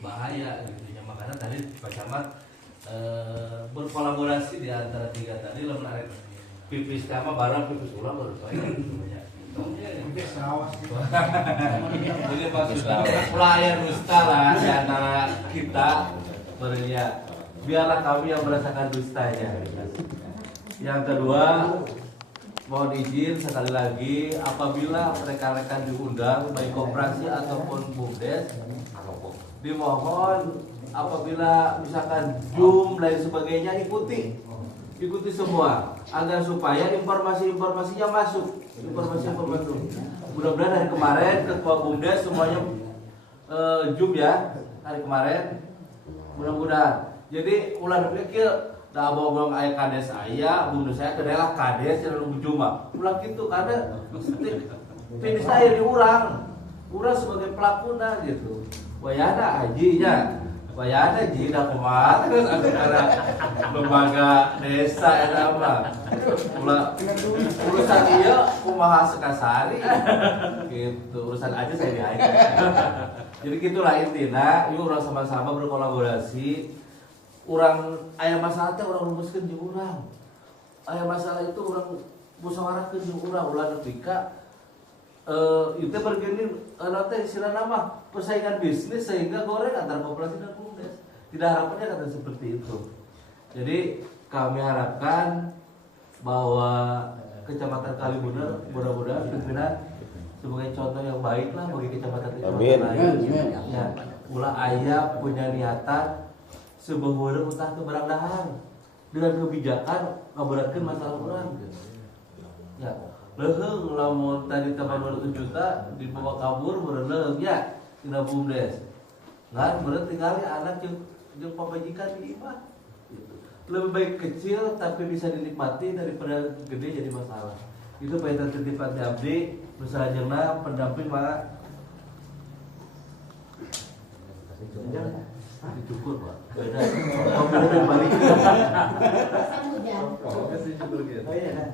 bahaya gitu ya. Makanya tadi Pak Camat berkolaborasi di antara tiga tadi menarik pipis sama barang pipis ulang baru saya Mungkin sawas. jadi maksudnya pelayan dusta lah di antara kita berenya. Biarlah kami yang merasakan dustanya. Yang kedua, mohon izin sekali lagi apabila rekan-rekan diundang baik koperasi ataupun BUMDes, dimohon apabila misalkan Zoom lain sebagainya ikuti semua agar supaya informasinya masuk. Mudah-mudahan hari kemarin ketua BUMDes semuanya Zoom ya hari kemarin. Mudah-mudahan. Jadi ulah pikir dah bogong aya kades aya, BUMDes saya kedelah kades yang berjumpa. Ulah gitu karena finish saya di urang sebagai pelakuna gitu. Wayana ajinya. Wayana ji dah kumaha terus antara lembaga desa eta mah. Ulah urusan ieu kumaha sekasari gitu. Urusan aja saya di aing. Jadi gitulah intina, yuk urang sama-sama berkolaborasi. Urang aya masalah teh urang rumuskeun jeung urang. Aya masalah itu urang musyawarahkeun jeung urang ulah nepika itu begini nanti istilah nama persaingan bisnis sehingga goreng antara koperasi dan BUMDes. Tidak harapannya kata seperti itu. Jadi kami harapkan bahwa Kecamatan Kalibuner mudah-mudahan pimpinan sebagai contoh yang baik lah bagi kecamatan-kecamatan lain. Ya, ulah aya punya niatan sebuah utah ke barang dengan kebijakan ngaberatkeun masalah urang. Ya. Leheung lamun tadi teman 200 juta dibawa kabur berenang ya tina BUMDes. Ngan berarti kali anak jeung pamajikan di imah. Gitu. Lebih baik kecil tapi bisa dinikmati daripada gede jadi masalah. Itu paitan titipan di abdi nusajenna pendamping mah dicukur Pak. Beda. Kalau beda balik. Kasih cukur gitu. Oh iya.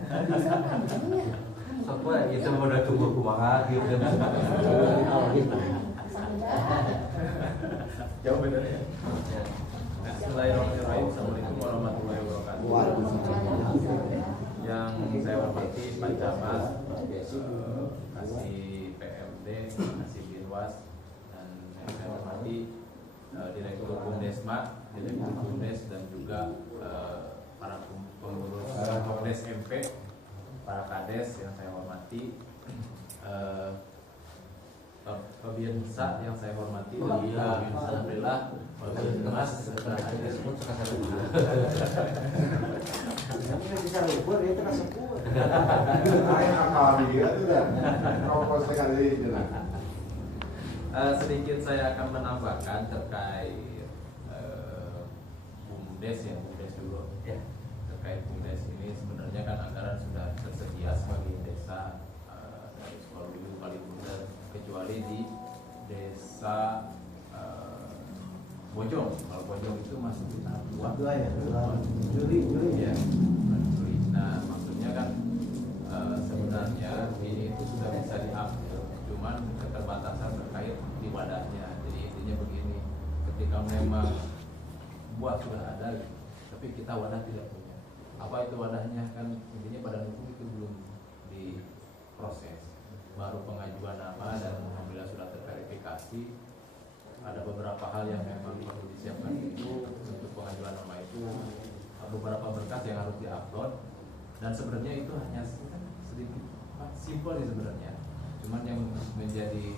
Sok wae kita udah tunggu kumaha gitu. Jauh bedanya ya. Bismillahirrahmanirrahim. Assalamualaikum warahmatullahi wabarakatuh. Yang saya hormati Pak Camat, kasih PMD, kasih Binwas, dan yang saya hormati Direktur BUMDesma, Direktur BUMDes dan juga para pengurus Kopdes MP, para kades yang saya hormati, Pemirsa yang saya hormati, alhamdulillah Mas disebut sekasar. Tapi bisa libur ya terasa sepuluh. Sedikit saya akan menambahkan terkait BUMDes ya, BUMDes dulu ya. Terkait BUMDes ini sebenarnya kan anggaran sudah tersedia sebagai desa dari Sekolah Ujung Kalibuner, kecuali di desa Bojong. Kalau Bojong itu masuk di tahap 2 ya, Juli ya. Nah maksudnya kan sebenarnya ini itu sudah bisa diambil, cuman keterbatasan terkait di wadahnya. Jadi intinya begini, ketika memang buat sudah ada, tapi kita wadah tidak punya. Apa itu wadahnya? Kan intinya badan hukum itu belum diproses, baru pengajuan nama dan alhamdulillah sudah terverifikasi. Ada beberapa hal yang memang perlu disiapkan itu untuk pengajuan nama itu, beberapa berkas yang harus diupload, dan sebenarnya itu hanya sedikit simpel sih sebenarnya. Cuman yang menjadi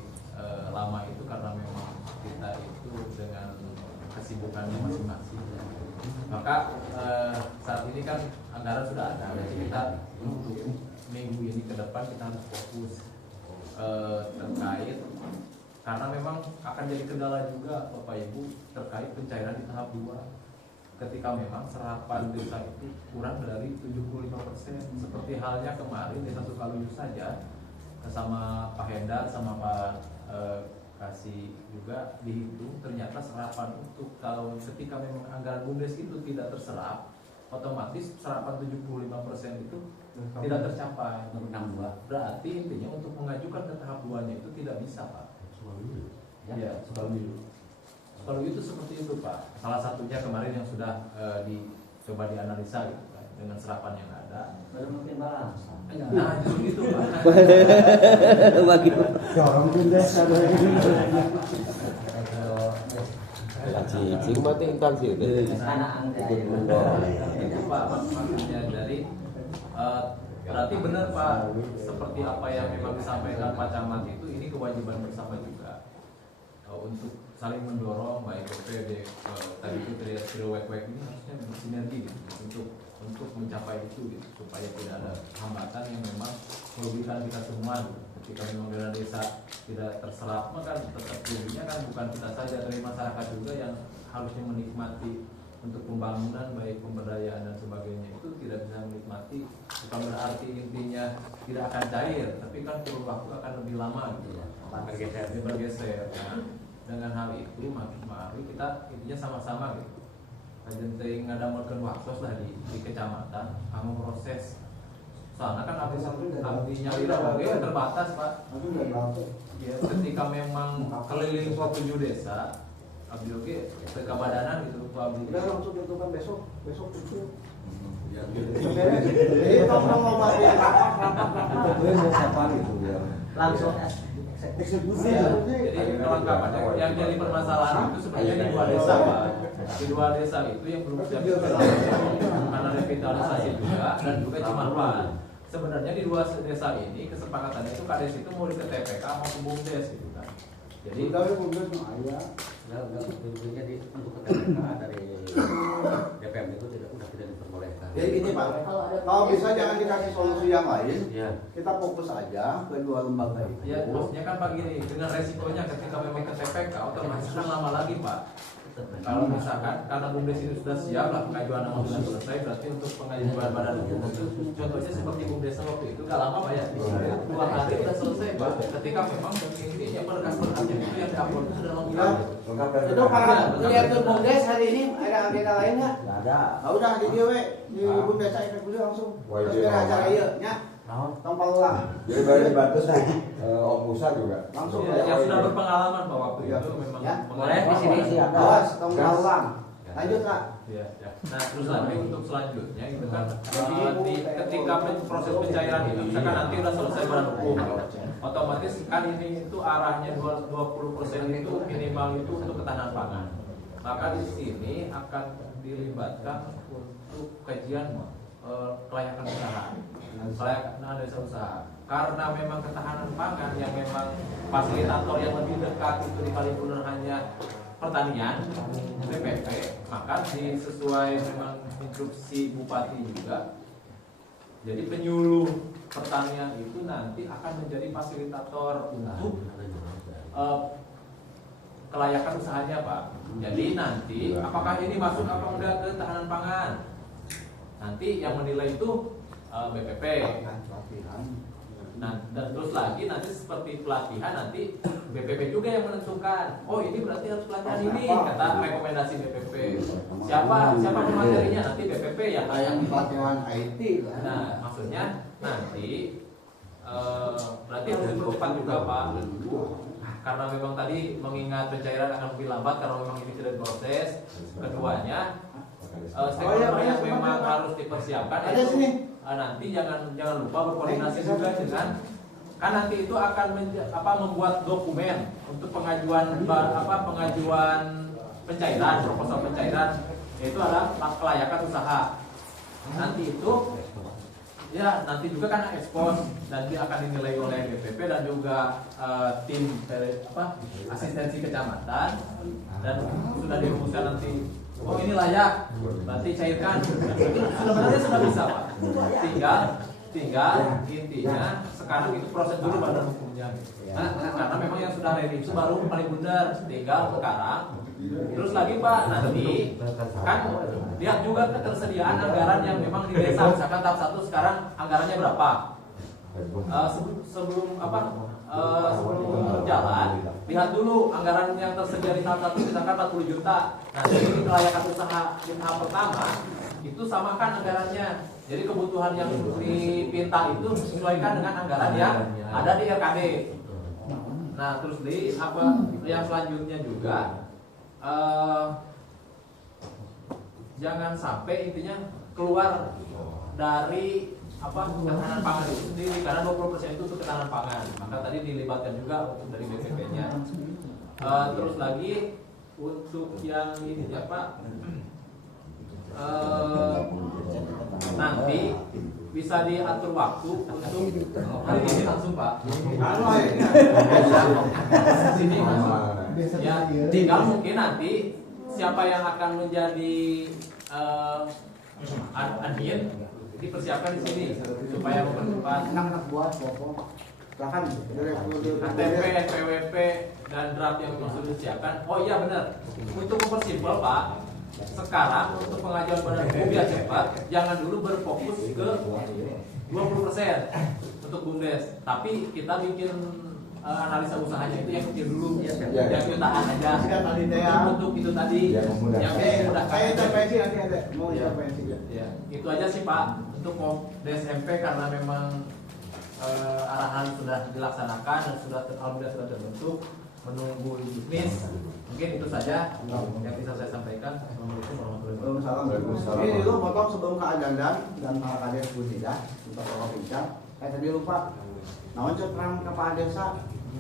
lama itu karena memang kita itu dengan kesibukannya masing-masing. Maka saat ini kan anggaran sudah ada, jadi kita untuk minggu ini ke depan kita harus fokus terkait, karena memang akan jadi kendala juga Bapak Ibu terkait pencairan di tahap 2. Ketika memang serapan desa itu kurang dari 75%, seperti halnya kemarin desa Sukaluyuh saja sama Pak Hendar sama Pak Kasih juga dihitung, ternyata serapan untuk kalau ketika memang anggaran BUMDes itu tidak terserap, otomatis serapan 75% itu tidak tercapai. Berarti intinya untuk mengajukan ke tahap 2-nya itu tidak bisa Pak. Ya, Sukaluyuh. Kalau itu seperti itu Pak. Salah satunya kemarin yang sudah dicoba dianalisa gitu kan, dengan serapan yang ada. Baru mungkin balance. Nah justru itu Pak. Bagi Orang Bundes ada cicing berarti intan sih. Anak angkat. Itu Pak maksudnya dari berarti benar Pak, seperti apa yang memang disampaikan Pak Camat itu, ini kewajiban bersama juga untuk saling mendorong, baik OPD tadi itu trio wek-wek ini harusnya bersinergi gitu, untuk mencapai itu gitu, supaya tidak ada hambatan yang memang merugikan kita semua gitu. Ketika memang dana desa tidak terserap, maka tetap ruginya kan bukan kita saja, tapi masyarakat juga yang harusnya menikmati untuk pembangunan baik pemberdayaan dan sebagainya itu tidak bisa menikmati. Bukan berarti intinya tidak akan cair, tapi kan perlu waktu akan lebih lama gitu ya, bergeser. Nah, dengan hal itu mari kita intinya sama-sama gitu. Kajenting ngadamulkeun waksos lah di kecamatan, kamu proses. Soalnya kan abdinya oge terbatas Pak. Ya, ketika memang keliling 27 desa, abdi oge kekabadanan gitu Pak abdi. Udah langsung tentukan besok itu. Langsung Eksekusi. Jadi kelengkapannya yang jadi permasalahan itu sebenarnya di dua desa Pak. Di dua desa itu yang belum siap karena revitalisasi juga dan juga Cimaruan. Sebenarnya di dua desa ini kesepakatannya itu kades itu mau ke TPK mau ke BUMDes gitu kan. Jadi Tapi Bundes mah aya. tentunya untuk KTPK dari DPM itu tidak diperbolehkan. Jadi gini Pak, kalau bisa jangan dikasih solusi yang lain, Ya. kita fokus aja ke dua lembaga itu. ya maksudnya kan Pak gini, dengan resikonya ketika memang ke TPK otomatis kan lama lagi Pak. Kalau misalkan karena BUMDes itu sudah siap lah pengajuan nama sudah selesai, berarti untuk pengajuan badan hukum itu contohnya seperti BUMDes waktu itu gak lama Pak ya, 2 hari sudah selesai Pak. Ketika memang intinya berkas-berkasnya itu yang diupload itu sudah lengkap. Itu para lihat tuh Bundes hari ini ada agenda lain nggak? Nggak ada. Ah udah di dia we di Bundes saya eksekusi langsung. Terus kira acara iya nya. Tompal ulang. Jadi dari batas Om Musa juga. Langsung Ya, yang sudah berpengalaman Pak waktu Ya. itu memang Ya. Boleh di sini sih ada. Awas tompal ulang. Lanjut Kak. Ya, ya. Nah terus lagi untuk selanjutnya itu kan ketika proses pencairan ini misalkan nanti udah selesai badan hukum, otomatis kan ini itu arahnya 20% itu minimal itu untuk ketahanan pangan. Maka di sini akan dilibatkan untuk kajian kelayakan usaha, kelayakan desa usaha. Karena memang ketahanan pangan yang memang fasilitator yang lebih dekat itu di Kalibunan hanya pertanian, BPP, maka sesuai memang instruksi Bupati juga. Jadi penyuluh pertanian itu nanti akan menjadi fasilitator untuk kelayakan usahanya Pak. Jadi nanti apakah ini masuk apa udah ke ketahanan pangan? Nanti yang menilai itu BPP. Nah, dan terus lagi nanti seperti pelatihan nanti BPP juga yang menentukan. Oh ini berarti harus pelatihan ini kata rekomendasi BPP. Siapa pematerinya nanti BPP yang pelatihan IT. Nah maksudnya nanti berarti harus dipercepat juga Pak. Karena memang tadi mengingat pencairan akan lebih lambat karena memang ini tidak diproses. Keduanya stakeholder yang memang harus dipersiapkan Ada sini. nanti jangan lupa berkoordinasi juga dengan kan nanti itu akan membuat dokumen untuk pengajuan pencairan proposal pencairan yaitu adalah kelayakan usaha. Nanti itu ya nanti juga kan ekspos dan dia akan dinilai oleh BPP dan juga tim asistensi kecamatan dan sudah dirumuskan nanti. Oh ini layak, berarti cairkan. Sebenarnya sudah bisa Pak. Tinggal intinya sekarang itu proses dulu badan hukumnya. Karena memang yang sudah ready itu baru paling benar. Tinggal sekarang. Terus lagi Pak nanti kan lihat juga ketersediaan anggaran yang memang di desa. Misalkan tahap 1 sekarang anggarannya berapa? Sebelum berjalan, lihat dulu anggaran yang tersedia di tahap 1 misalkan 40 juta. Nah, jadi kelayakan usaha di tahap pertama itu samakan anggarannya. Jadi kebutuhan yang dipinta itu disesuaikan dengan anggaran yang ada di RKD. Nah, terus yang selanjutnya juga jangan sampai intinya keluar dari ketahanan pangan itu sendiri, karena 20% itu untuk ketahanan pangan. Maka tadi dilibatkan juga untuk dari BPP-nya. Terus lagi untuk yang ini apa? Nanti bisa diatur waktu untuk hari ini langsung Pak. Sini ya, tinggal mungkin nanti siapa yang akan menjadi admin dipersiapkan di sini supaya mempercepat Anak-anak buat pokok. Silakan. KTP, PWP dan draft yang memang sudah disiapkan. Oh iya benar. Untuk mempersimpel Pak, sekarang untuk pengajuan pada biar cepat, jangan dulu berfokus ke 20% untuk BUMDes, tapi kita bikin analisa usahanya itu yang kecil dulu, yang kita tahan aja. Untuk itu tadi yang memudahkan. Saya intervensi nanti ada mau intervensi. Ya, itu aja sih Pak untuk DSMP, karena memang arahan sudah dilaksanakan dan alhamdulillah sudah terbentuk, menunggu bisnis. Mungkin itu saja yang bisa saya sampaikan. Assalamualaikum warahmatullahi wabarakatuh. Ini dulu potong sebelum ke Adandan dan Pak Kades Budida untuk Bapak Bincang. Saya tadi lupa. Nawan terang ke Pak Desa.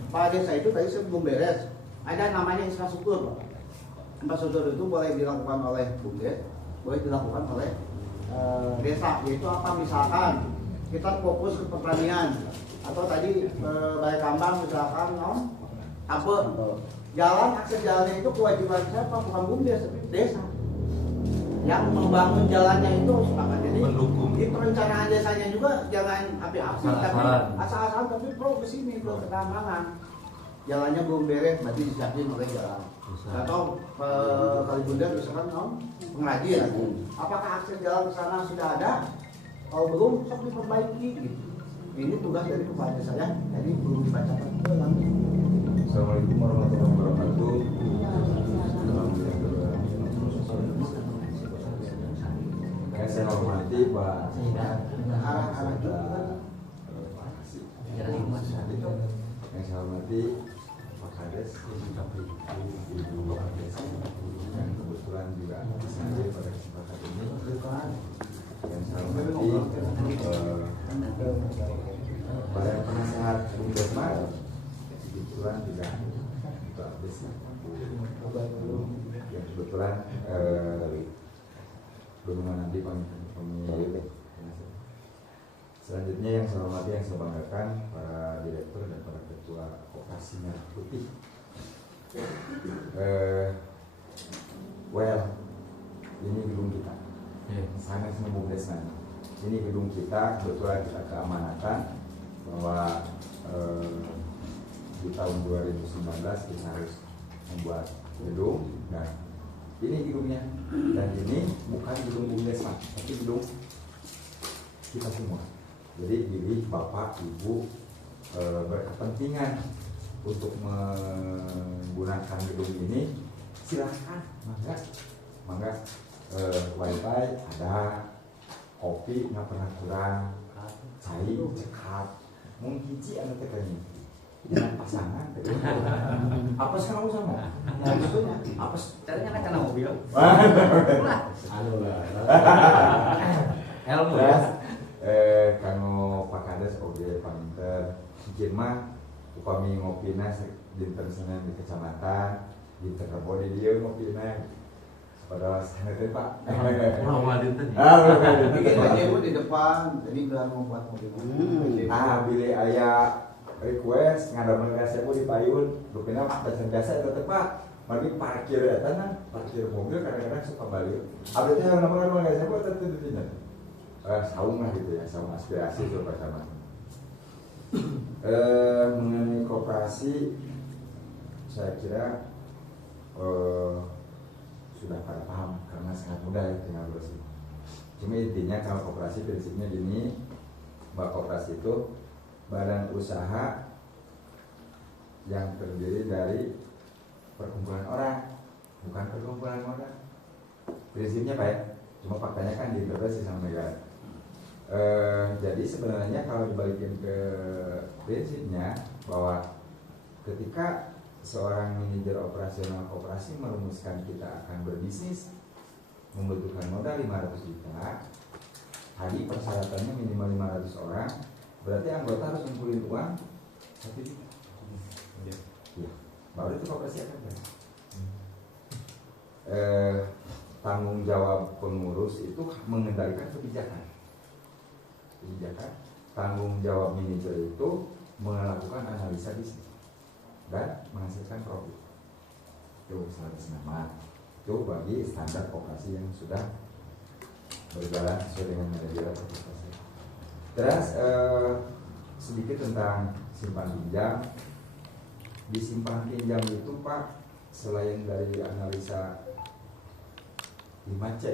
Pak Desa itu tadi sebelum beres. Ada namanya infrastruktur. Infrastruktur itu boleh dilakukan oleh BUMDes, boleh dilakukan oleh desa. Yaitu apa? Misalkan kita fokus ke pertanian, atau tadi balai kambang misalkan, apa jalan, akses jalannya itu kewajiban siapa? Bukan BUMDes, tapi desa. Yang membangun jalannya itu harus sepakat. Jadi mendukung. di perencanaan desanya juga jangan api-api, tapi asal-asalan, tapi pro ke sini ke ketambangan. Jalannya belum beres, berarti disiapin oleh jalan. Atau kali bunda misalkan pengrajin, apakah akses jalan ke sana sudah ada? Kalau belum, sok diperbaiki. Gitu. Ini tugas dari kepala desa saya, jadi belum dibacakan ulang. Assalamualaikum warahmatullahi wabarakatuh. Saya hormati Pak yang saya hormati Pak Kades, Ibu Bapak Desa yang kebetulan juga hadir pada kesempatan ini. Yang saya hormati para penasehat Bundesma, kebetulan juga Pak Desa yang kebetulan belum nanti pemilik. Selanjutnya yang saya hormati, yang saya banggakan para direktur dan para ketua koperasi Merah Putih. Ini gedung kita, sangat BUMDes. Ini gedung kita, kebetulan kita keamanatan bahwa di tahun 2019 kita harus membuat gedung. Nah, ini gedungnya, dan ini bukan gedung BUMDes, tapi gedung kita semua. Jadi pilih Bapak Ibu berkepentingan untuk menggunakan gedung ini, silahkan, mangga wifi ada, kopi nggak pernah kurang, cai cekap, mungkin hiji anu teh ini. Jangan pasangan. Apa sekarang sama? Apa caranya kan kena mobil? Helm kanggo Pak Kades oge paminter mungkin mah upami ngopina dinten Senin di kecamatan, dinten Rebo di dieu ngopina. Padahal sana teh Pak. Bikin WCU di depan, jadi bilang membuat mobil. Bila aya request ngadamel gasebu di payun, rupina pesen jasa itu tepat. Mari parkir ya tanah, parkir mobil kadang-kadang suka balik. Abis itu yang namanya gasebu tentu tidak. Saung lah gitu ya, saung aspirasi itu pertama. Mengenai koperasi, saya kira sudah pada paham karena sangat mudah ya tinggal bersih. Cuma intinya kalau koperasi prinsipnya gini, bahwa koperasi itu badan usaha yang terdiri dari perkumpulan orang, bukan perkumpulan orang. Prinsipnya Pak ya, cuma faktanya kan diintervensi sama negara. Jadi sebenarnya kalau dibalikin ke prinsipnya bahwa ketika seorang manajer operasional koperasi merumuskan kita akan berbisnis membutuhkan modal 500 juta, tadi persyaratannya minimal 500 orang, berarti anggota harus ngumpulin uang 1 juta. Ya, baru itu koperasi akan berjalan. Tanggung jawab pengurus itu mengendalikan kebijakan. Tanggung jawab manajer itu melakukan analisa bisnis dan menghasilkan profit. Itu 100 nama. Itu bagi standar koperasi yang sudah berjalan sesuai dengan manajemen koperasi. Terus sedikit tentang simpan pinjam. Di simpan pinjam itu Pak, selain dari analisa 5C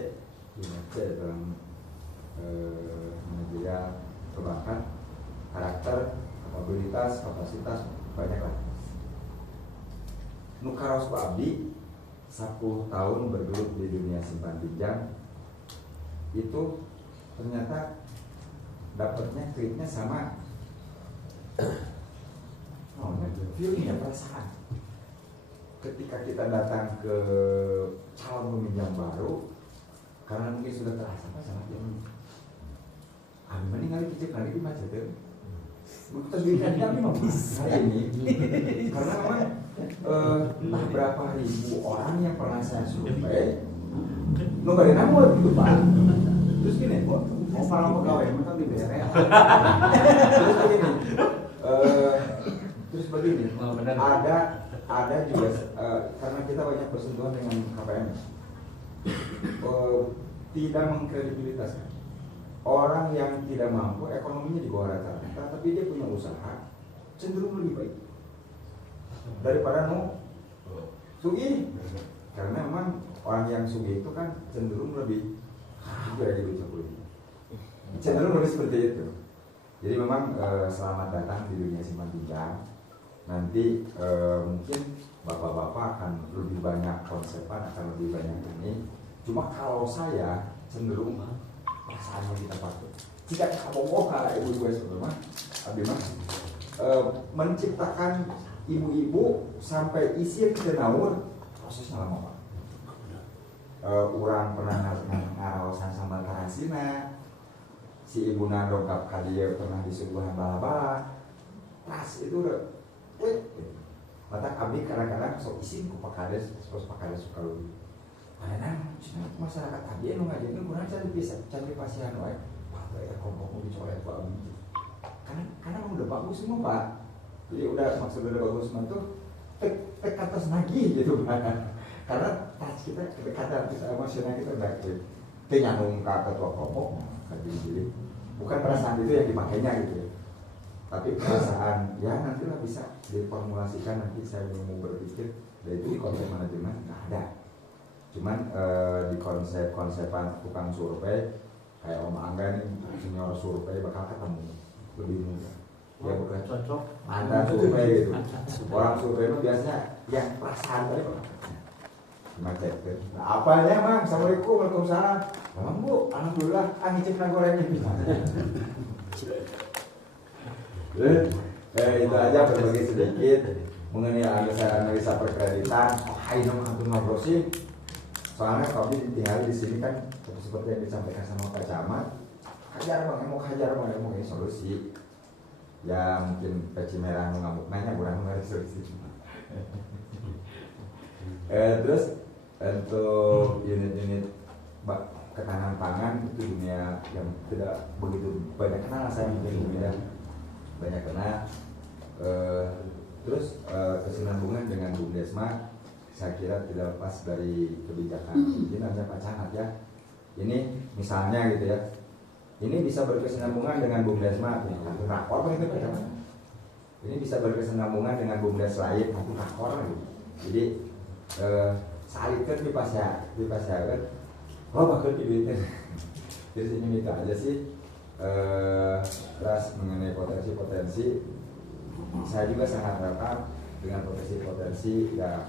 dalam manajemen perbankan, karakter, kapabilitas, kapasitas, banyak lah. Nukaros Pak Abdi 10 tahun bergelut di dunia simpan pinjam, itu ternyata dapatnya tweetnya sama feelingnya, perasaan. Ketika kita datang ke calon peminjam baru, karena mungkin sudah terasa sama dia, mending kali kecil kali di macet ya. Terus duitnya kami mau hari ini, karena memang entah berapa ribu orang yang pernah saya survei, nggak ada nama gitu Pak. Terus gini, Mau para pegawai mentang di BRI. terus begini, ada juga karena kita banyak bersentuhan dengan KPM, tidak mengkredibilitaskan orang yang tidak mampu, ekonominya di bawah rata-rata, tapi dia punya usaha cenderung lebih baik daripada sugi, karena memang orang yang sugi itu kan cenderung lebih cenderung lebih seperti itu. Jadi memang selamat datang di dunia simpan pinjam. Nanti mungkin bapak-bapak akan lebih banyak konsepan, akan lebih banyak ini. Cuma kalau saya cenderung perasaannya kita pakai. Jika kamu kalau ibu-ibu sebenarnya, abimah menciptakan ibu-ibu sampai isi ke naur, prosesnya lama Pak. Orang pernah ngarawasan sambal karasina, si ibu nadogap kadia pernah disuguhan bala-bala, pas itu udah, mata abdi kadang-kadang sok isin ku pakades, terus pakades suka lu. Kadang masyarakat abdi nu ngajian kurang cari pasihan wae, pak ya kompok dicoret Pak abdi. Karena udah bagus semua Pak, jadi udah maksud udah bagus semua tuh tek atas nagih gitu Pak. Karena touch kita, kedekatan kita, emosional kita udah nyambung ke ketua kelompok, bukan perasaan itu yang dipakainya gitu, tapi perasaan ya nantilah bisa diformulasikan, nanti saya mau berpikir, dan itu di konsep manajemen nggak ada, cuman di konsep-konsepan tukang survei kayak Om Angga nih, senior survei bakal ketemu lebih mudah. Ya bukan Cocok. Anda survei gitu, orang survei itu biasanya yang perasaan tadi Pak. Macet. Nah, apanya Mang? Assalamualaikum, waalaikumsalam. Memang Bu, alhamdulillah, ngicip gorengnya bisa. Itu aja berbagi sedikit mengenai analisa perkreditan. Oh, hai nama antum ngobrolin. Soalnya kami tinggal di sini kan seperti yang disampaikan sama Pak Camat. Hajar Bang, mau ini solusi. Ya mungkin peci merah ngamuk nanya kurang ada solusi. Terus untuk unit-unit ketahanan pangan itu dunia yang tidak begitu banyak kenal, saya mungkin beda banyak kenal. Terus kesinambungan dengan BUMDesma saya kira tidak lepas dari kebijakan pimpinannya Pak Camat ya. Ini misalnya gitu ya, ini bisa berkesinambungan dengan BUMDesma, rakor itu Pak Camat. Ini bisa berkesinambungan dengan BUMDes lain, maupun rakor gitu. Jadi salitkan di pasyakan, oh bakal duitnya. Jadi ini minta aja sih. Terus mengenai potensi-potensi, saya juga sangat harap dengan potensi-potensi ya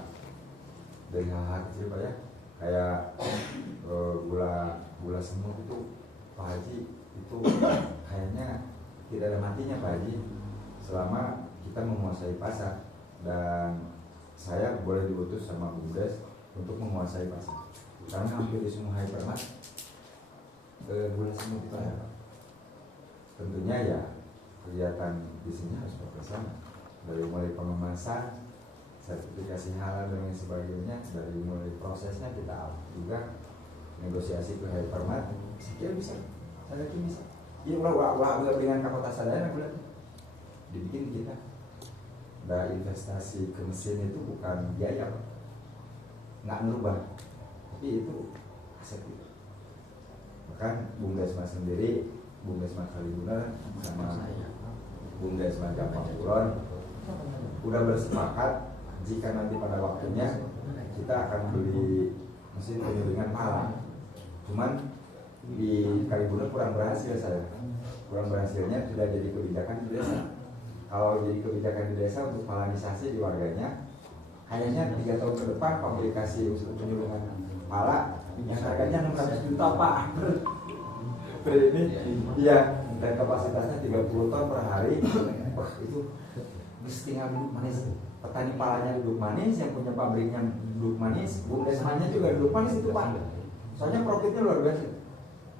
dari hal-hal kecil Pak ya, kayak gula semut itu Pak Haji itu kayaknya tidak ada matinya Pak Haji selama kita menguasai pasar. Dan saya boleh diutus sama BUMDes untuk menguasai pasar. Karena hampir di semua hypermart gula semua dibayar. Tentunya ya kegiatan bisnisnya harus profesional, dari mulai pengemasan, sertifikasi halal dan lain sebagainya, dari mulai prosesnya kita juga negosiasi ke hypermart. Saya bisa, saya yakin bisa. Iya ulah dengan kota sadaya bulan dibikin kita. Nah investasi ke mesin itu bukan biaya, nggak merubah, tapi itu aset itu. Bahkan BUMDesma sendiri, BUMDesma Kalibunan sama BUMDesma Gampang Kulon udah bersepakat jika nanti pada waktunya kita akan beli mesin penyulingan pala. Cuman di Kalibunan kurang berhasil saya. Kurang berhasilnya sudah jadi kebijakan di desa. Kalau jadi kebijakan di desa untuk palanisasi di warganya, kayaknya 3 tahun ke depan aplikasi untuk penyulingan pala yang harganya 600 juta Pak. Ini iya, dan kapasitasnya 30 ton per hari. Wah itu mesti tinggal duduk manis. Petani palanya duduk manis, yang punya pabriknya duduk manis, BUMDesmanya juga duduk manis itu Pak. Soalnya profitnya luar biasa.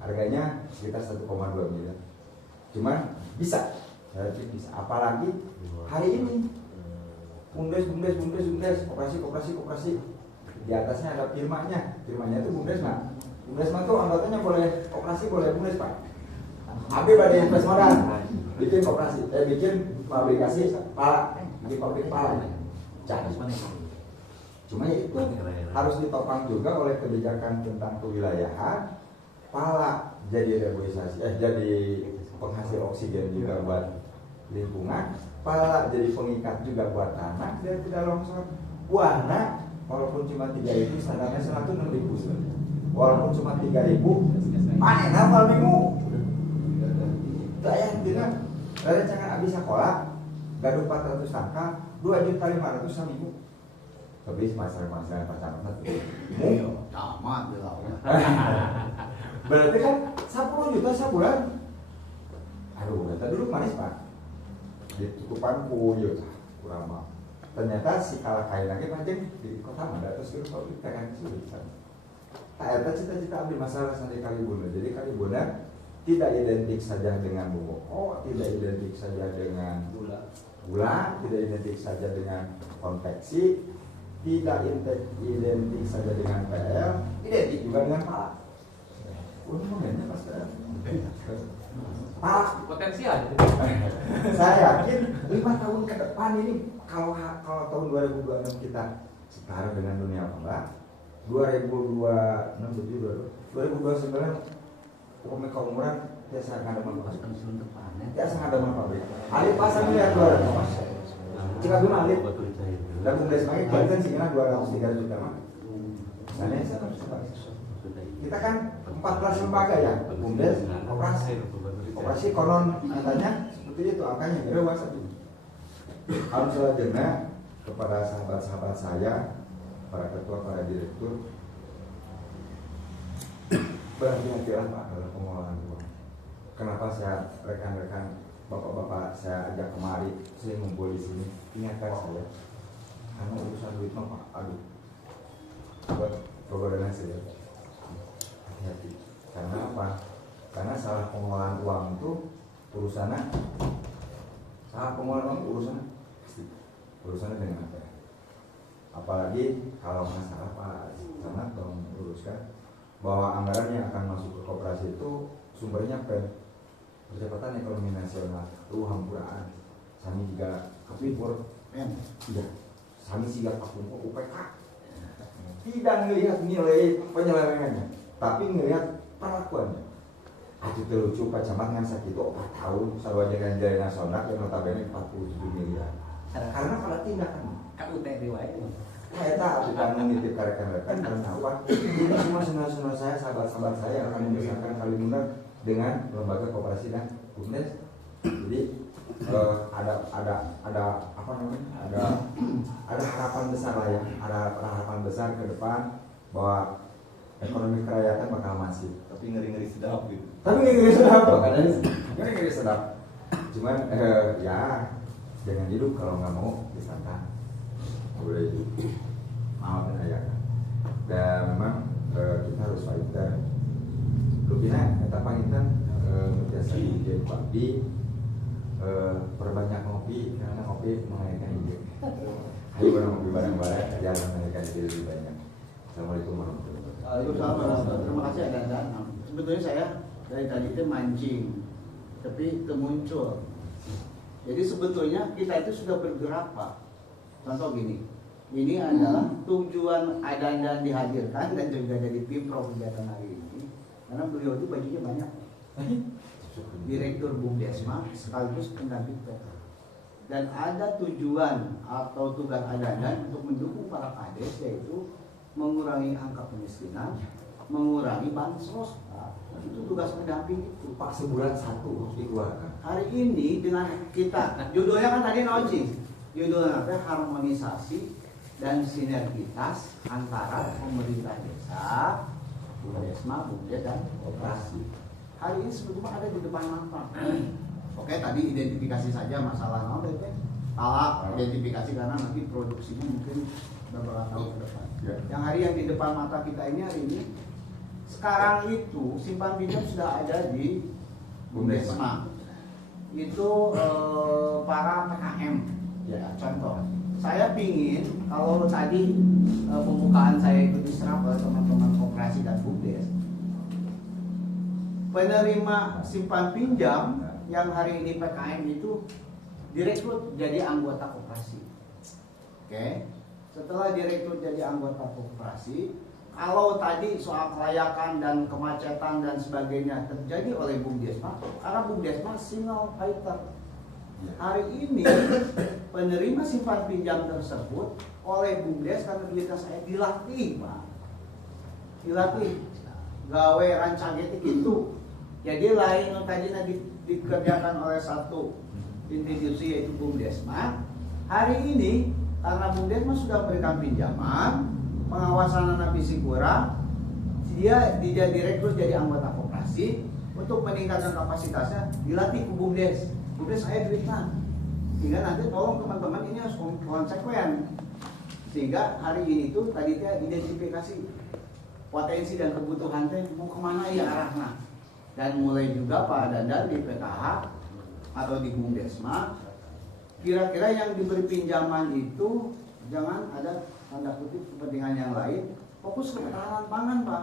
Harganya sekitar 1,2 miliar. Cuman bisa, saya bisa. Apalagi hari ini BUMDes, koperasi. Di atasnya ada firmanya itu BUMDesma. BUMDesma tuh anggotanya boleh koperasi, boleh BUMDes Pak. AB pada invest modal, bikin koperasi, bikin pabrikasi pala, bikin pabrik pala. Jadi, cuma itu harus ditopang juga oleh kebijakan tentang kewilayahan. Pala jadi reboisasi, jadi penghasil oksigen juga buat lingkungan. Pala jadi pengikat juga buat tanah biar tidak longsor. Warna walaupun cuma 3.000 standarnya 106.000. Walaupun cuma 3.000 panen awal minggu. Saya tidak dari jangan habis sekolah gaduh 400 angka 2.500.000 seminggu. Habis masalah pacaran Tamat bilang. Berarti kan 10 juta sebulan. Aduh, kata dulu manis Pak. Ditutupan kuyut kurang mah. Ternyata si kalah kain lagi pancing di kota mana terus ke pabrik kan sulit kan. Tak ada cita-cita ambil masalah sampai Kalibunan. Jadi Kalibunan tidak identik saja dengan bumbu kok, tidak identik saja dengan gula, tidak identik saja dengan konveksi, tidak identik saja dengan PL, identik juga dengan pala. Momennya pas pala Potensial. saya yakin 5 tahun ke depan ini kalau tahun 2026 kita setara dengan dunia pala, 2029 pokoknya keumuran biasa ada manfaat. Biasa ada manfaat. Alif pasang lihat 200 mas. Jika belum alif, dan BUMDes pakai kan sih 203 juta mah. Sana kita kan 14 lembaga ya, BUMDes, operasi konon katanya seperti itu angkanya kira satu. Harus selanjutnya kepada sahabat-sahabat saya, para ketua, para direktur, berhati-hatilah Pak dalam pengelolaan uang. Kenapa saya rekan-rekan bapak-bapak saya ajak kemari sering ngumpul di sini, ingatkan saya karena urusan duit mah Pak, aduh buat program saya hati-hati. Karena apa? Karena salah pengelolaan uang itu urusannya urusannya dengan apa? Apalagi kalau masalah Pak sangat tolong uruskan bahwa anggaran yang akan masuk ke koperasi itu sumbernya percepatan ekonomi nasional, hampuraan, kami juga kepipur, iya, kami juga kapungko UPK, tidak melihat nilai penyelewengannya, tapi melihat perlakuannya. Aduh terlucu Pak Camat ngan sakit 4 tahun sarwa dengan jaya nasional yang notabene 47 miliar. Karena pada tindakan KUT riwayat. saya tak bukan menitip rekan-rekan karena apa? Ini semua saudara-saudara saya, sahabat-sahabat saya akan membesarkan Kalibunan dengan lembaga koperasi dan BUMDes. Jadi ada apa namanya? Ada harapan besar lah ya, ada harapan besar ke depan bahwa ekonomi kerakyatan bakal masif. Tapi ngeri-ngeri sedap gitu. Tapi ngeri sedap, ngeri sedap. Cuman ya jangan hidup kalau nggak mau disantang. boleh maafin ayah. Dan memang kita harus fighter. Lupina kita pangitan biasa di Bambi perbanyak ngopi karena ngopi mengaitkan ide. Ayo ngopi bareng-bareng jangan mengaitkan ide lebih banyak. Assalamualaikum warahmatullahi wabarakatuh. Waalaikumsalam. Terima kasih ada. Sebetulnya saya dari tadi itu mancing, tapi itu muncul. Jadi sebetulnya kita itu sudah bergerak, Pak. Contoh gini, ini adalah tujuan Adandan dihadirkan dan juga jadi Pimprov kegiatan hari ini, karena beliau itu bajunya banyak. Direktur Bumdesma sekaligus pendamping PK. Dan ada tujuan atau tugas Adandan untuk mendukung para kades, yaitu mengurangi angka kemiskinan, mengurangi bansos. Itu tugas pendamping itu. Pak sebulan 1 harus dikeluarkan. Hari ini dengan kita, judulnya kan tadi Noji, judulnya apa? Harmonisasi dan sinergitas antara pemerintah desa, Bumdesma, Bumdes dan koperasi. Hari ini sebetulnya ada di depan mata. Oke, tadi identifikasi saja masalah identifikasi karena nanti produksinya mungkin beberapa tahun ke depan. Ya. Yang hari yang di depan mata kita ini hari ini, sekarang itu simpan pinjam sudah ada di Bumdesma. Itu para PKM. Ya, contoh. Saya pingin kalau tadi pembukaan saya itu diserap oleh teman-teman koperasi dan Bumdes, penerima simpan pinjam yang hari ini PKM itu direkrut jadi anggota koperasi. Oke. Setelah direkrut jadi anggota koperasi, kalau tadi soal kelayakan dan kemacetan dan sebagainya terjadi oleh Bumdesma, karena Bumdesma single fighter. Hari ini penerima simpan pinjam tersebut oleh Bumdes karena duitnya saya dilatih, Pak. Dilatih. Gawe rancagetik itu. Jadi lain yang tadi dikerjakan oleh satu institusi yaitu Bumdesma. Hari ini karena Bumdesma sudah memberikan pinjaman, pengawasan anak visi kurang, dia direkrut jadi anggota koperasi untuk meningkatkan kapasitasnya, dilatih ke Bumdes. Bumdes saya duitnya, sehingga nanti tolong teman-teman ini harus konsekuen, sehingga hari ini tuh tadi dia identifikasi potensi dan kebutuhan teh mau kemana ya arahnya, dan mulai juga Pak Dandan di PKH atau di Bumdesma, kira-kira yang diberi pinjaman itu jangan ada tanda kutip kepentingan yang lain, fokus ke ketahanan pangan, Pak.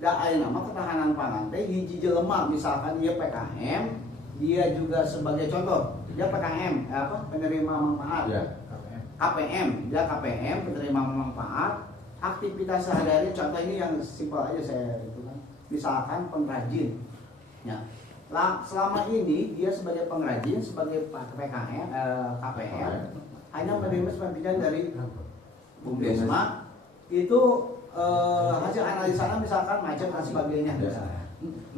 Da aya nama ketahanan pangan teh hiji jelema misalkan dia PKM, dia juga sebagai contoh, dia PKM penerima manfaat. Ya. KPM, dia KPM penerima manfaat, aktivitas sehari-hari contoh ini yang simpel aja saya itu kan. Misalkan pengrajin. Ya. Selama ini dia sebagai pengrajin, sebagai PKM, KPM hanya menerima pinjaman dari Bumdesma itu hasil analisanya misalkan macet dan sebagainya.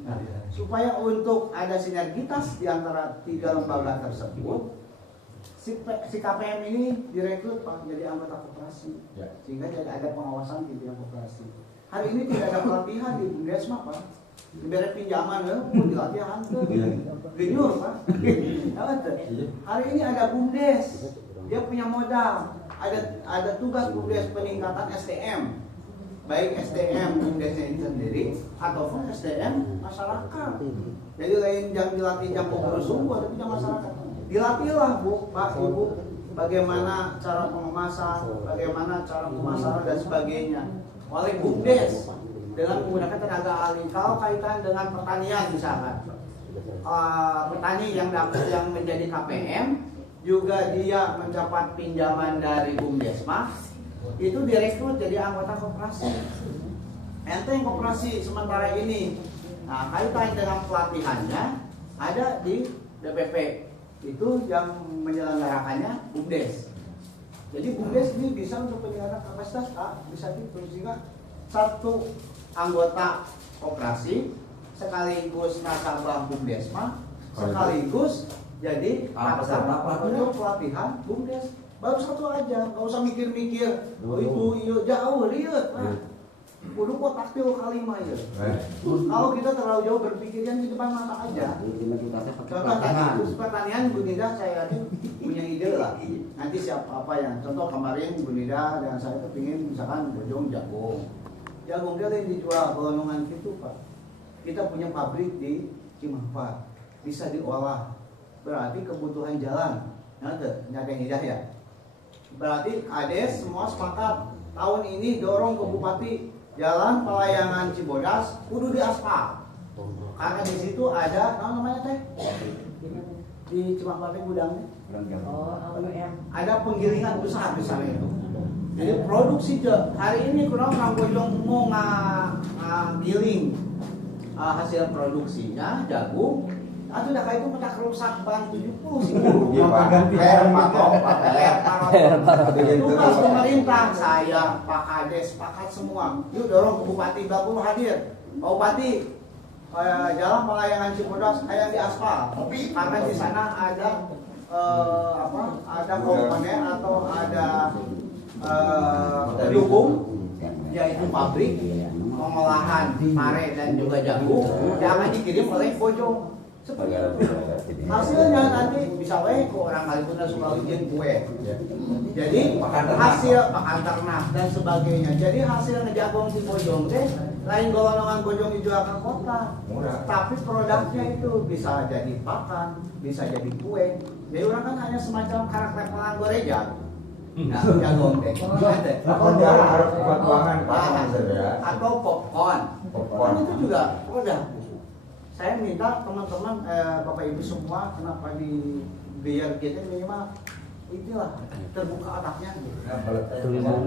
Nah, supaya untuk ada sinergitas di antara tiga lembaga tersebut, si KPM ini direkrut Pak jadi anggota koperasi, sehingga jadi ada pengawasan di bidang koperasi. Hari ini tidak ada pelatihan di Bumdesma, Pak. Diberi pinjaman pun dilatih hantu, genyur, Pak. Hari ini ada Bumdes, dia punya modal, ada tugas Bumdes peningkatan SDM. Baik SDM Bumdesnya ini sendiri ataupun SDM masyarakat. Jadi lain jam dilatih jam pengurus sumber, tapi jam masyarakat. Dilatihlah Bu, Pak, Ibu, bagaimana cara pengemasan, bagaimana cara pemasaran dan sebagainya oleh Bumdes dengan menggunakan tenaga ahli. Kalau kaitan dengan pertanian misalkan, petani yang menjadi KPM juga dia mendapat pinjaman dari Bumdesma, itu direkrut jadi anggota koperasi. Ente yang koperasi sementara ini, nah kaitan dengan pelatihannya ada di DPP, itu yang menyelenggarakannya Bumdes. Jadi Bumdes ini bisa untuk penyelenggara kapasitas bisa gitu, sehingga satu anggota koperasi sekaligus nasabah Bumdesma sekaligus jadi untuk pelatihan Bumdes. Baru satu aja, nggak usah mikir-mikir. Oh itu jauh lihat, Pak. kudu kotak tilu kalima ya. Kalau kita terlalu jauh berpikirnya di depan mata aja. Contoh tadi khusus pertanian Bu Nida saya punya ide lah. Nanti siapa apa yang contoh kemarin Bu Nida dan saya kepingin misalkan bojong jagung. Jagung dia yang dijual golongan gitu Pak. Kita punya pabrik di Cimapak, bisa diolah. Berarti kebutuhan jalan. Nyata Hidayah ya. Berarti Kades semua sepakat tahun ini dorong ke Bupati jalan pelayangan Cibodas kudu diaspal. Karena di situ ada namanya teh di Cimapak gudangnya. Ada penggilingan besar itu. Jadi produksi hari ini kurang bojong mau giling hasil produksinya jagung. Atau udah kayak itu mendak rusak ban 70 sih. Iya Pak. Tugas pemerintah saya Pak Kades sepakat semua. Yuk dorong ke Bupati Bakul hadir. Pak Bupati jalan pelayangan Cibodas kayak di aspal. Karena di sana ada ada komponen atau ada pendukung yaitu pabrik pengolahan pare dan juga jagung yang akan dikirim oleh Bojong. Seperti itu. Hasilnya nanti bisa ke orang Kalimantan suka izin kue. Jadi hasil pakan ternak dan sebagainya. Jadi hasil ngejagong di Bojong deh lain golongan Bojong dijual ke kota. Tapi produknya itu bisa jadi pakan, bisa jadi kue. Jadi orang kan hanya semacam karakter pelang gorejang. Nah, jagong deh. Harus buat buangan atau popcorn. Popcorn itu juga produk. Saya minta teman-teman Bapak Ibu semua kenapa di biar kita minimal itulah terbuka otaknya.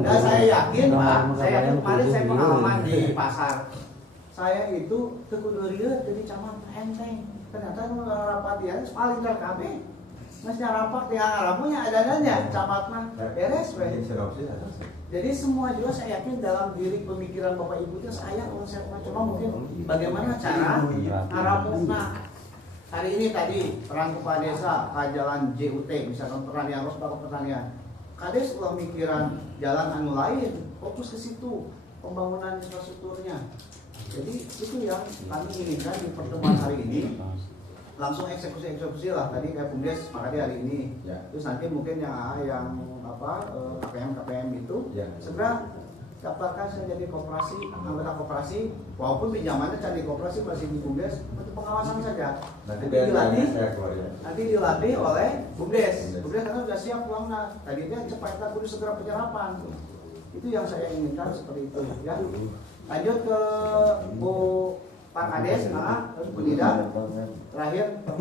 Dan saya yakin Pak, kemarin saya pengalaman di pasar. Saya itu tekudurieu dari camat enteng. Ternyata rapat dia paling terkabe. Masnya rapat yang rapunya ada dananya camatnya beres weh. Jadi semua juga saya yakin dalam diri pemikiran Bapak Ibu itu saya konsep cuma mungkin bagaimana cara ngaramusna. Hari ini tadi perang kepala desa ke jalan JUT misalkan pertanian harus bakal pertanian. Kades ulah mikiran jalan anu lain, fokus ke situ pembangunan infrastrukturnya. Jadi itu yang kami inginkan di pertemuan hari ini. Langsung eksekusi lah tadi kayak Bumdes makanya hari ini ya. Terus nanti mungkin yang KPM itu segera daftarkan saya jadi koperasi anggota koperasi walaupun pinjamannya cari koperasi masih di Bumdes untuk pengawasan saja nanti dilatih oleh Bumdes karena sudah siap uangnya tadinya cepat kudu segera penyerapan itu yang saya inginkan seperti itu ya. Lanjut ke Bu Pak Kades, terus Bu Nida, terakhir ya.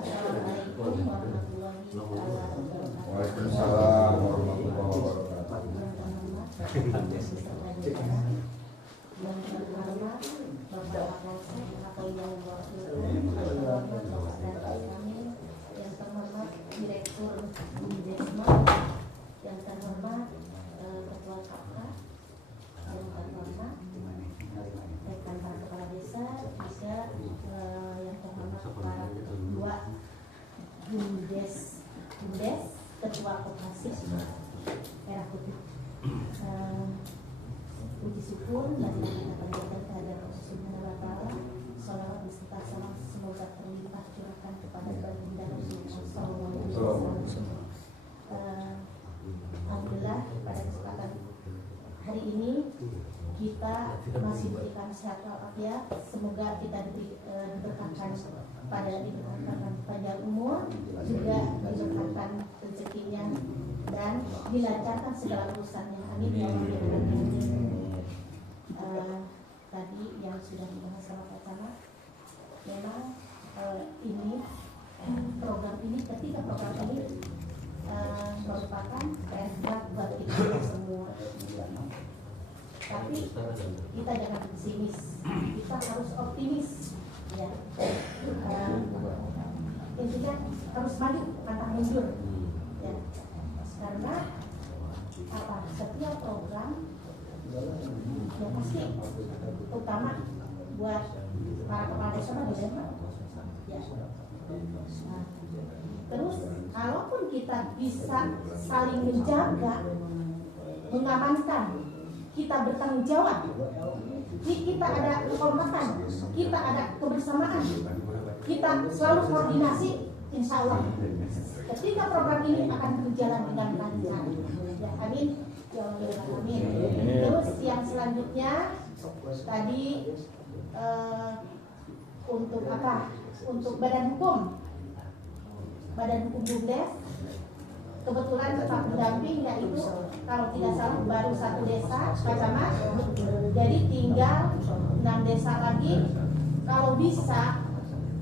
Assalamualaikum warahmatullahi wabarakatuh. Waalaikumsalam warahmatullahi wabarakatuh. Yang pertama, Bapak Kapolsek atau yang mewakilkan kami, yang terhormat Direktur Bumdesma, yang terhormat Ketua KK, yang terhormat rekan para kepala desa, juga yang terhormat para ketua Bumdes, Ketua Koperasi Merah Putih. Puji syukur dan kita panjatkan kehadiran Allah Subhanahu wa Ta'ala. Salawat beserta salam semoga terlimpah curahkan kepada baginda Rasulullah SAW. Alhamdulillah pada kesempatan hari ini kita masih diberikan sehat walafiat. Semoga kita diberkahkan diberikan panjang umur, juga diberkahkan rezekinya dan dilancarkan segala urusannya. Amin ya rabbal alamin. Tadi yang sudah dibahas sama-sama, memang ini program ini ketika program ini merupakan PR berat buat kita semua. Tapi kita jangan pesimis, kita harus optimis, ya. Intinya harus maju, pantang mundur, ya. Karena apa? Setiap program ya pasti utama buat para kepala desa ya. Nah, terus kalau kita bisa saling menjaga, mengamankan, kita bertanggung jawab, kita ada kekompakan, kita ada kebersamaan, kita selalu koordinasi, insya Allah ketika program ini akan berjalan dengan lancar. Ya, amin. Ya Allah, amin. Terus yang selanjutnya tadi untuk apa? Untuk badan hukum BUMDes. Kebetulan Pak pendamping yaitu kalau tidak salah baru 1 desa Pak Camat, jadi tinggal 6 desa lagi. Kalau bisa,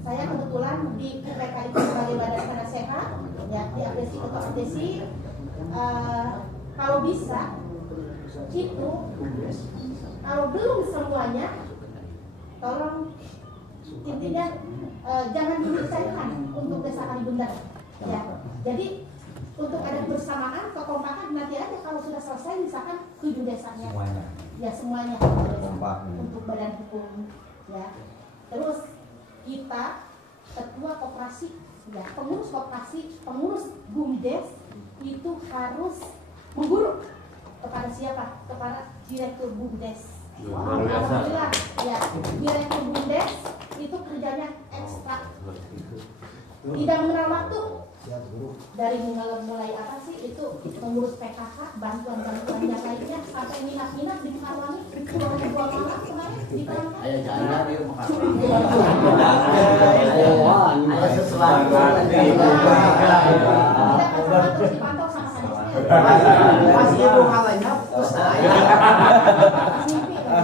saya kebetulan di PPK itu sebagai badan penasehat, ya di APSI ketua APSI. Kalau bisa itu, kalau belum semuanya, tolong intinya jangan dipercayakan untuk desa Kalibundar. Ya, jadi untuk ada kebersamaan, kekompakan, nanti aja kalau sudah selesai misalkan 7 desanya, ya semuanya untuk badan hukum, ya. Terus kita ketua koperasi, ya pengurus koperasi, pengurus BUMDes itu harus mengguru kepada siapa? Kepada direktur BUMDes. Alhamdulillah, ya direktur BUMDes itu kerjanya ekstra, tidak mengenal waktu. Dari mulai apa sih itu mengurus PKK, bantuan-bantuan yang lainnya, sampai minat-minat di Pekalongan, pulang 2 malam kemarin di Pekalongan. Ayo jangan dia makan. Terus dipantau sama kadesnya. Masih ibu halanya terus Mimpi kan ya.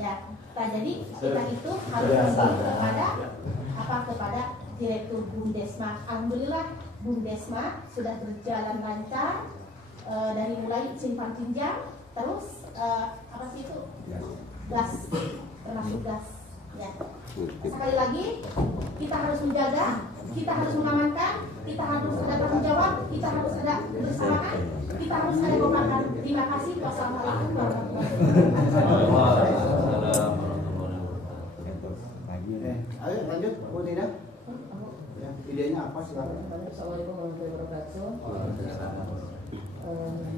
Ya, nah jadi kita itu harus kepada apa, kepada direktur BUMDesma. Alhamdulillah BUMDesma sudah berjalan lancar, dari mulai simpan pinjam, terus apa sih itu gas, termasuk gas. Ya. Sekali lagi kita harus menjaga, kita harus mengamankan, kita harus ada tanggung jawab, kita harus ada kebersamaan, kita harus ada kompakan. Terima kasih. Wassalamualaikum warahmatullahi wabarakatuh. Ayo lanjut, Bu Tina. Ya, idenya apa silakan. Assalamualaikum warahmatullahi wabarakatuh.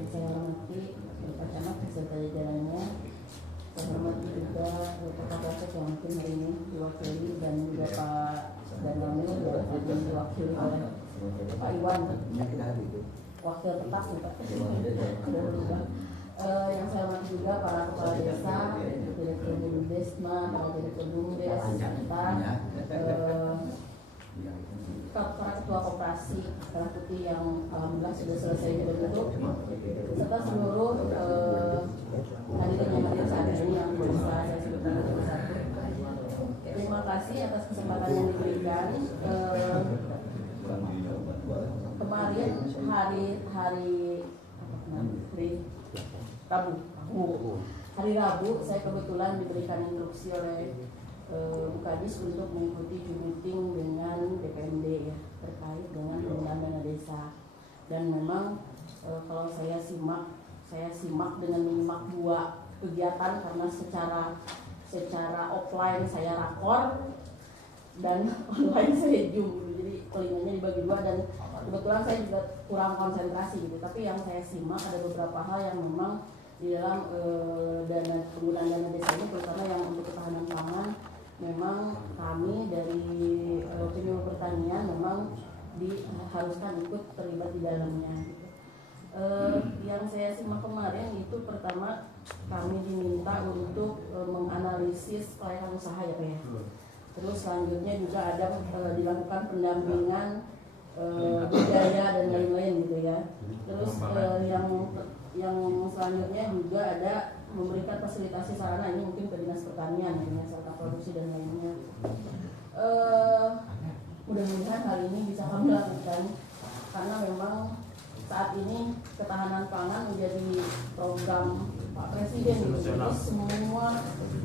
Saya hormati Pak Camat beserta jajarannya. Saya hormati juga Pak Kapolsek yang mungkin hari ini diwakili, dan juga Pak Danamil yang diwakili oleh Pak Iwan. Wakil tetap nih Pak. Yang saya hormati juga para kepala desa, direktur BUMDesma, para direktur BUMDes, para ketua koperasi Merah Putih yang alhamdulillah sudah selesai dibentuk, serta seluruh hadirin yang hadir saat ini yang bisa saya sebutkan satu-satu. Terima kasih atas kesempatan yang diberikan. Kemarin hari Rabu saya kebetulan diberikan instruksi oleh Bu Kadis untuk mengikuti Zoom meeting dengan DPMD ya, terkait dengan penggunaan dana desa. Dan memang kalau saya simak dengan menyimak 2 kegiatan, karena secara offline saya rakor dan online saya Zoom, jadi telinganya dibagi 2, dan kebetulan saya juga kurang konsentrasi gitu. Tapi yang saya simak ada beberapa hal yang memang di dalam penggunaan dana desa ini, terutama yang untuk ketahanan pangan, memang kami dari penyuluh pertanian memang diharuskan ikut terlibat di dalamnya. Yang saya simak kemarin itu pertama kami diminta untuk menganalisis pelayanan usaha ya Pak ya. Terus selanjutnya juga ada dilakukan pendampingan budaya dan lain-lain gitu ya. Terus yang selanjutnya juga ada memberikan fasilitasi sarana, ini mungkin ke Dinas Pertanian, Dinas Serta Produksi dan lainnya. Mudah-mudahan hal ini bisa kami lakukan, karena memang saat ini ketahanan pangan menjadi program Pak Presiden gitu. Jadi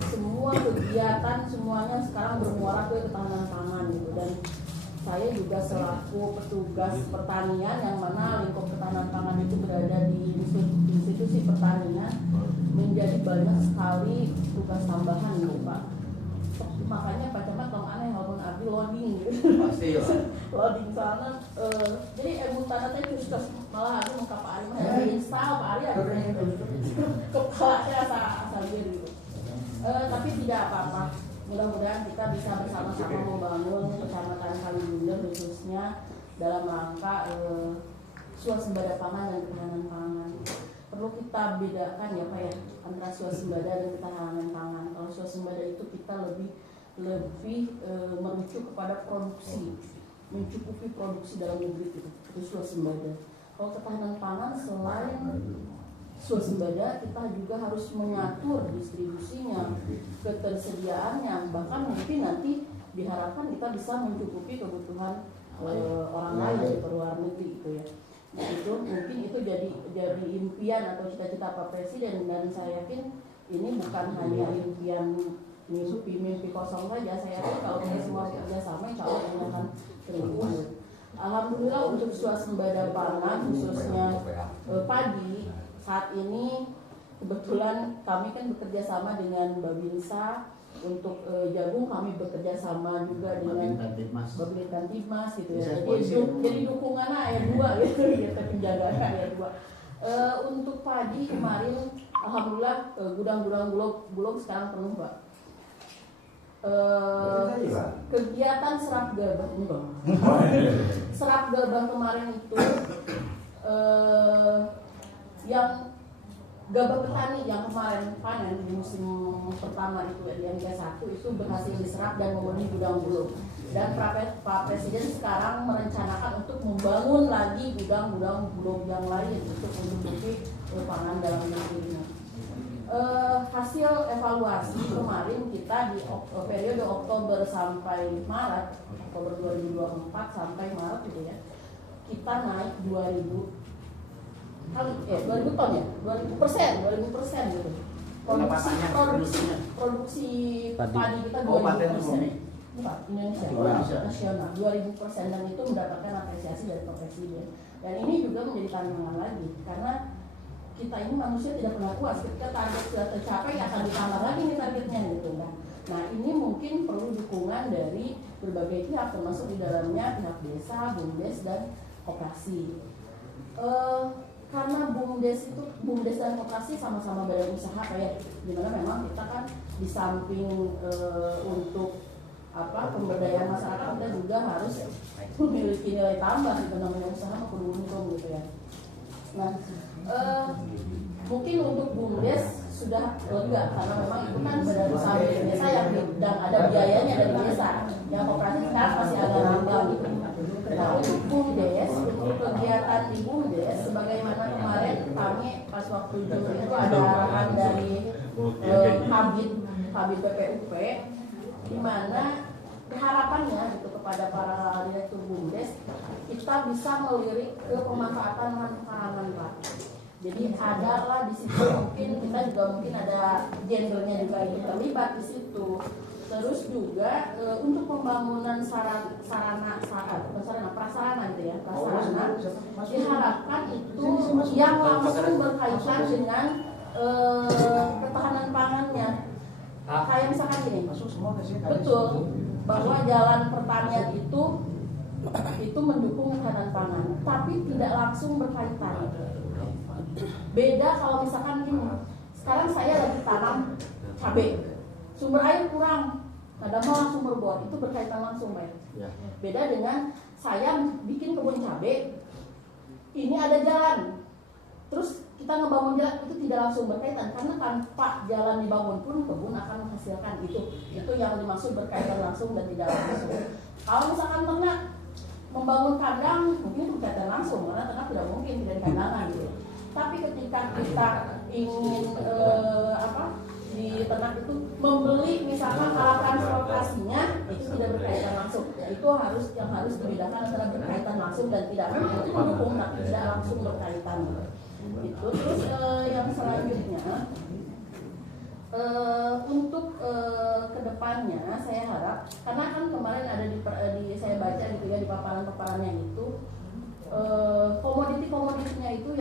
semua kegiatan semuanya sekarang bermuara ke ketahanan pangan gitu. Dan saya juga selaku petugas pertanian yang mana lingkup ketahanan pangan itu berada di institusi pertanian, menjadi banyak sekali tugas tambahan gitu Pak. makanya Pak Camat dong aneh walaupun Abi loading gitu. Pasti ya. Loading soalnya jadi tanah teh terus malah aku mau ke Pak Ari mah install Pak Ari ada kepalanya asal gitu. Tapi tidak apa-apa. Mudah-mudahan kita bisa bersama-sama membangun Kecamatan Kalibunda khususnya dalam rangka swasembada pangan dan ketahanan pangan. Perlu kita bedakan ya Pak ya antara swasembada dan ketahanan pangan. Kalau swasembada itu kita lebih merujuk kepada produksi, mencukupi produksi dalam negeri itu swasembada. Kalau ketahanan pangan selain swasembada kita juga harus mengatur distribusinya, ketersediaannya, bahkan mungkin nanti diharapkan kita bisa mencukupi kebutuhan orang lain di luar negeri gitu ya. Nah, itu mungkin itu jadi impian atau cita-cita Pak Presiden, dan saya yakin ini bukan hanya impian mimpi kosong saja. Saya yakin kalau kita semua bekerja sama insya Allah ini akan terwujud. Alhamdulillah untuk swasembada pangan khususnya padi saat ini kebetulan kami kan bekerja sama dengan Babinsa. Untuk jagung kami bekerja sama juga dengan Babinsa Timmas gitu ya. Jadi dukungannya ayat 2 gitu ya, penjagaan ayat 2. Untuk padi kemarin alhamdulillah gudang-gudang Bulog sekarang penuh Pak. Kegiatan serap gabah ini Bang. Serap gabah kemarin itu yang gabah petani yang kemarin panen di musim pertama itu di MG1 itu berhasil diserap dan memenuhi gudang Bulog. Dan Pak Presiden sekarang merencanakan untuk membangun lagi gudang-gudang Bulog yang lain untuk mencukupi pangan dalam negeri. Hasil evaluasi kemarin kita di periode Oktober sampai Maret, Oktober 2024 sampai Maret gitu ya, kita naik 2000 ton ya, 2000% gitu. Produksi padi kita 2000%. Bukan, Indonesia nasional 2000%, dan itu mendapatkan apresiasi dari Pak Presiden. Dan ini juga menjadi tantangan lagi karena kita ini manusia tidak pernah puas. Ketika target sudah tercapai akan ditambah lagi nih targetnya gitu kan. Nah ini mungkin perlu dukungan dari berbagai pihak termasuk di dalamnya pihak desa, BUMDes dan koperasi. Karena BUMDes dan koperasi sama-sama badan usaha kayak dimana memang kita kan di samping untuk pemberdayaan masyarakat kita juga harus memiliki nilai tambah gitu, namanya usaha kudu untung gitu ya. Nah mungkin untuk BUMDes sudah lega karena memang itu kan badan usaha dari desa yang dan ada biayanya dari desa. Yang koperasi sekarang masih agak nambah gitu. Nah untuk BUMDes, untuk kegiatan di BUMDes, sebagaimana kemarin kami pas waktu Juli itu ada arahan dari Kabid PPUP, di mana harapannya gitu kepada para direktur BUMDes kita bisa melirik ke pemanfaatan lahan pekarangan Pak. Jadi adalah di situ kita juga mungkin ada gendernya juga ini terlibat di situ. Terus juga untuk pembangunan prasarana gitu ya, prasarana diharapkan itu yang langsung berkaitan dengan ketahanan pangannya. Kayak misalkan gini, betul bahwa jalan pertanian itu mendukung ketahanan pangan, tapi tidak langsung berkaitan. Beda kalau misalkan gini, sekarang saya lagi tanam cabai, sumber air kurang, kadang malah sumber bor, itu berkaitan langsung Pak. Beda dengan saya bikin kebun cabai, ini ada jalan, terus kita ngebangun jalan, itu tidak langsung berkaitan karena tanpa jalan dibangun pun kebun akan menghasilkan itu yang dimaksud berkaitan langsung dan tidak langsung. Kalau misalkan ternak membangun kandang mungkin itu berkaitan langsung karena ternak tidak mungkin tidak di kandangan gitu. Tapi ketika kita ingin di ternak itu membeli misalkan alat transportasinya itu tidak berkaitan langsung. Itu yang harus dibedakan antara berkaitan langsung dan tidak. Memang itu mendukung tapi tidak langsung berkaitan. Itu terus yang selanjutnya untuk kedepannya saya harap karena kan kemarin ada di saya baca gitu ya di paparan-paparannya itu komoditinya itu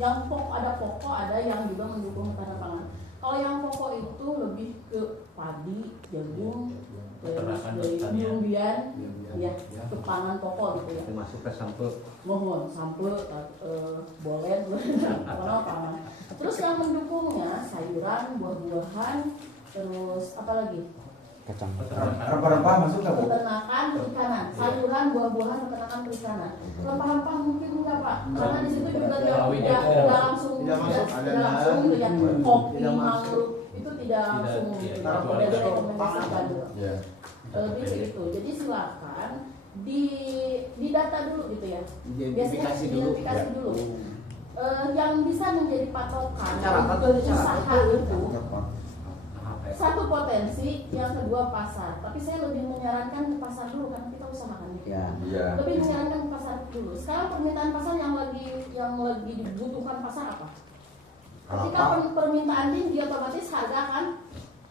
yang pokok ada yang juga mendukung ketahanan pangan. Kalau yang pokok itu lebih ke padi, jagung, Peternakan dari pertanian. umbian, ya, ke pangan pokok gitu ya. Termasuk ke sampo. Mohon sampai boleh kalau pangan. Terus yang mendukungnya sayuran, buah-buahan, terus apa lagi? Kacang. Rempah-rempah masuk nggak Bu? Peternakan perikanan, sayuran, buah-buahan, peternakan perikanan. Rempah-rempah mungkin enggak Pak, karena di situ juga tidak langsung Tidak masuk, ada tidak langsung ya kopi, tidak masuk. mangrove itu tidak langsung iya, tidak kecuali direkomendasikan dulu. Ya. Lebih ke itu. Jadi silakan di data dulu gitu ya. Identifikasi dulu. Identifikasi Ya. dulu. Yang bisa menjadi patokan Catat untuk dulu, catat. usaha itu satu potensi, yang kedua pasar. Tapi saya lebih menyarankan ke pasar dulu karena kita usaha kan. Ya. Iya. Lebih menyarankan ke pasar dulu. Sekarang permintaan pasar yang lagi dibutuhkan pasar apa? Ketika permintaan tinggi otomatis harga akan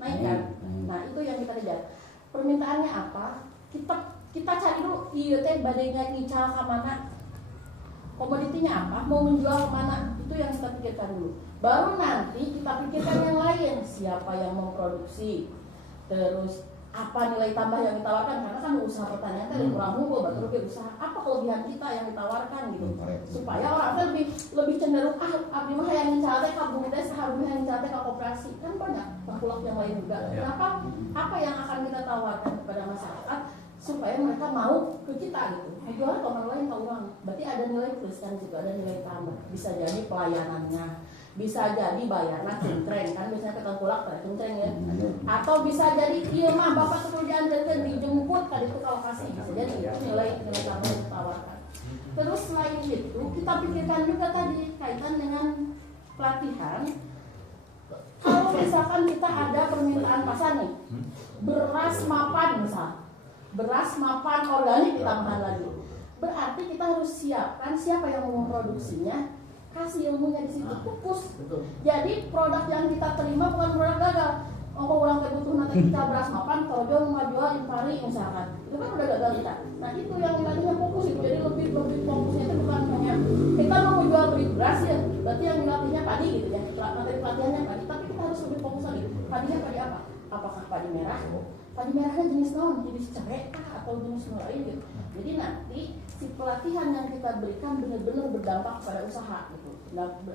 naik kan. Nah itu yang kita kejar. Permintaannya apa? Kita cari dulu. Iya teh badainya ngical ke mana? Komoditinya apa? Mau menjual kemana? Itu yang kita pikirkan dulu. Baru nanti kita pikirkan yang lain, siapa yang memproduksi, terus apa nilai tambah yang ditawarkan, karena kan usaha pertanian kan kurang unggul, baru dia usaha apa kelebihan kita yang ditawarkan gitu, supaya orang tuh lebih cenderung abdi mah yang ngincate ka bumdes, abdi mah yang ngincate ka koperasi, kan banyak pengkulak yang lain juga. Kenapa? Apa yang akan kita tawarkan kepada masyarakat supaya mereka mau ke kita gitu. Jual ke orang lain ke orang, berarti ada nilai plus kan juga, ada nilai tambah. Bisa jadi pelayanannya, bisa jadi bayarnya cengkreng kan, biasanya ketengkulak pada cengkreng ya, atau bisa jadi iya mah bapak pekerjaan dan dijemput tadi itu kalau kasih, bisa jadi itu nilai tambah yang ditawarkan. Terus selain itu kita pikirkan juga tadi kaitan dengan pelatihan. Kalau misalkan kita ada permintaan pasar nih, beras mapan misal, beras mapan organik ditambahan lagi, berarti kita harus siapkan siapa yang mau memproduksinya, kasih ilmunya di situ, pupus. Jadi produk yang kita terima bukan produk gagal. Kalau orang butuh nanti kita beras mapan, tojo mau jual impari misalkan, itu kan udah gagal kita. Nah itu yang tadinya fokus itu, jadi lebih fokusnya itu bukan hanya kita mau jual beli beras ya, berarti yang dilatihnya padi gitu ya, materi pelatihannya padi, tapi kita harus lebih fokus lagi. Padinya padi apa? Apakah padi merah? Padi merahnya jenis naon? Jenis cabai atau jenis lain gitu. Jadi nanti si pelatihan yang kita berikan benar-benar berdampak pada usaha gitu.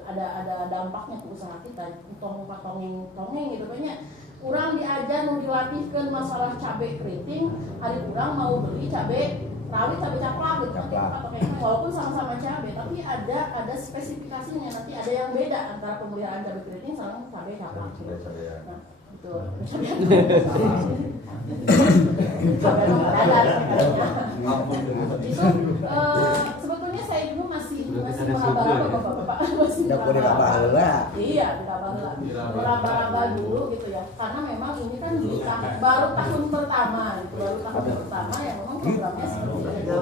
Ada dampaknya ke usaha kita. Tongeng gitu banyak. Kurang diajar mau dilatihkan masalah cabai keriting, hari kurang mau beli cabai rawit, cabai caplak gitu. Nanti kita pakai walaupun sama-sama cabai, tapi ada spesifikasinya. Nanti ada yang beda antara pemeliharaan cabai keriting sama cabai caplak. Nah, betul. Itu sebetulnya saya dulu masih meraba-raba bapak-bapak masih meraba-raba. Iya, meraba-raba dulu gitu ya. Karena memang ini kan baru tahun pertama gitu, baru tahun pertama ya memang programnya seperti itu.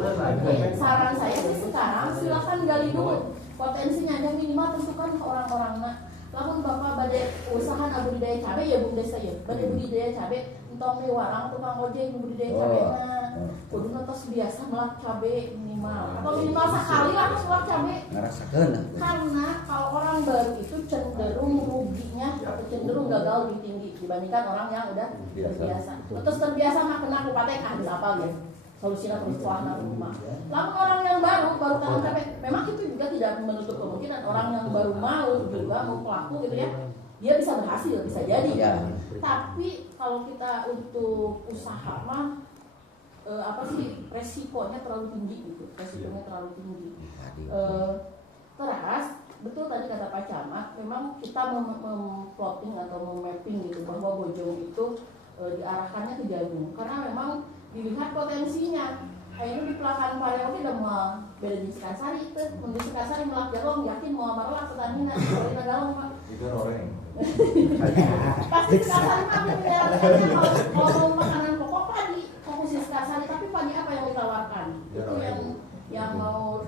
Saran saya sih sekarang silakan gali dulu potensinya, yang minimal tentukan ke orang-orang. Lamun bapak badai usaha budidaya cabai ya bumdes saya, badai budidaya cabai, entong di warang tukang ojek budidaya cabainya, kudu nontos biasa melak cabai minimal, atau minimal sekali lah harus melak cabai. Karena kalau orang baru itu cenderung ruginya atau cenderung gagal lebih tinggi dibandingkan orang yang udah terbiasa. Terus terbiasa mah kena kupatek bisa apa ya? Solusinya terus setelah rumah. Lalu orang yang baru tanam cabai, memang itu juga tidak menutup kemungkinan orang yang baru mau juga mau pelaku gitu ya, dia bisa berhasil, bisa jadi. Ya. Tapi kalau kita untuk usaha mah resikonya terlalu tinggi gitu, resikonya terlalu tinggi. Terus betul tadi kata Pak Camat, memang kita memplotting atau memapping gitu bahwa Bojong itu diarahkannya ke jagung karena memang dilihat potensinya. Akhirnya di pelakan Pareo udah mau beda di Sekasari itu, di Sekasari melak jalong yakin mau amarlah petani nak kita galong Pak. Itu orang. Pasti Sekasari Pak kalau mau makanan pokok padi, fokus di Sekasari, tapi padi apa yang ditawarkan? Itu yang mau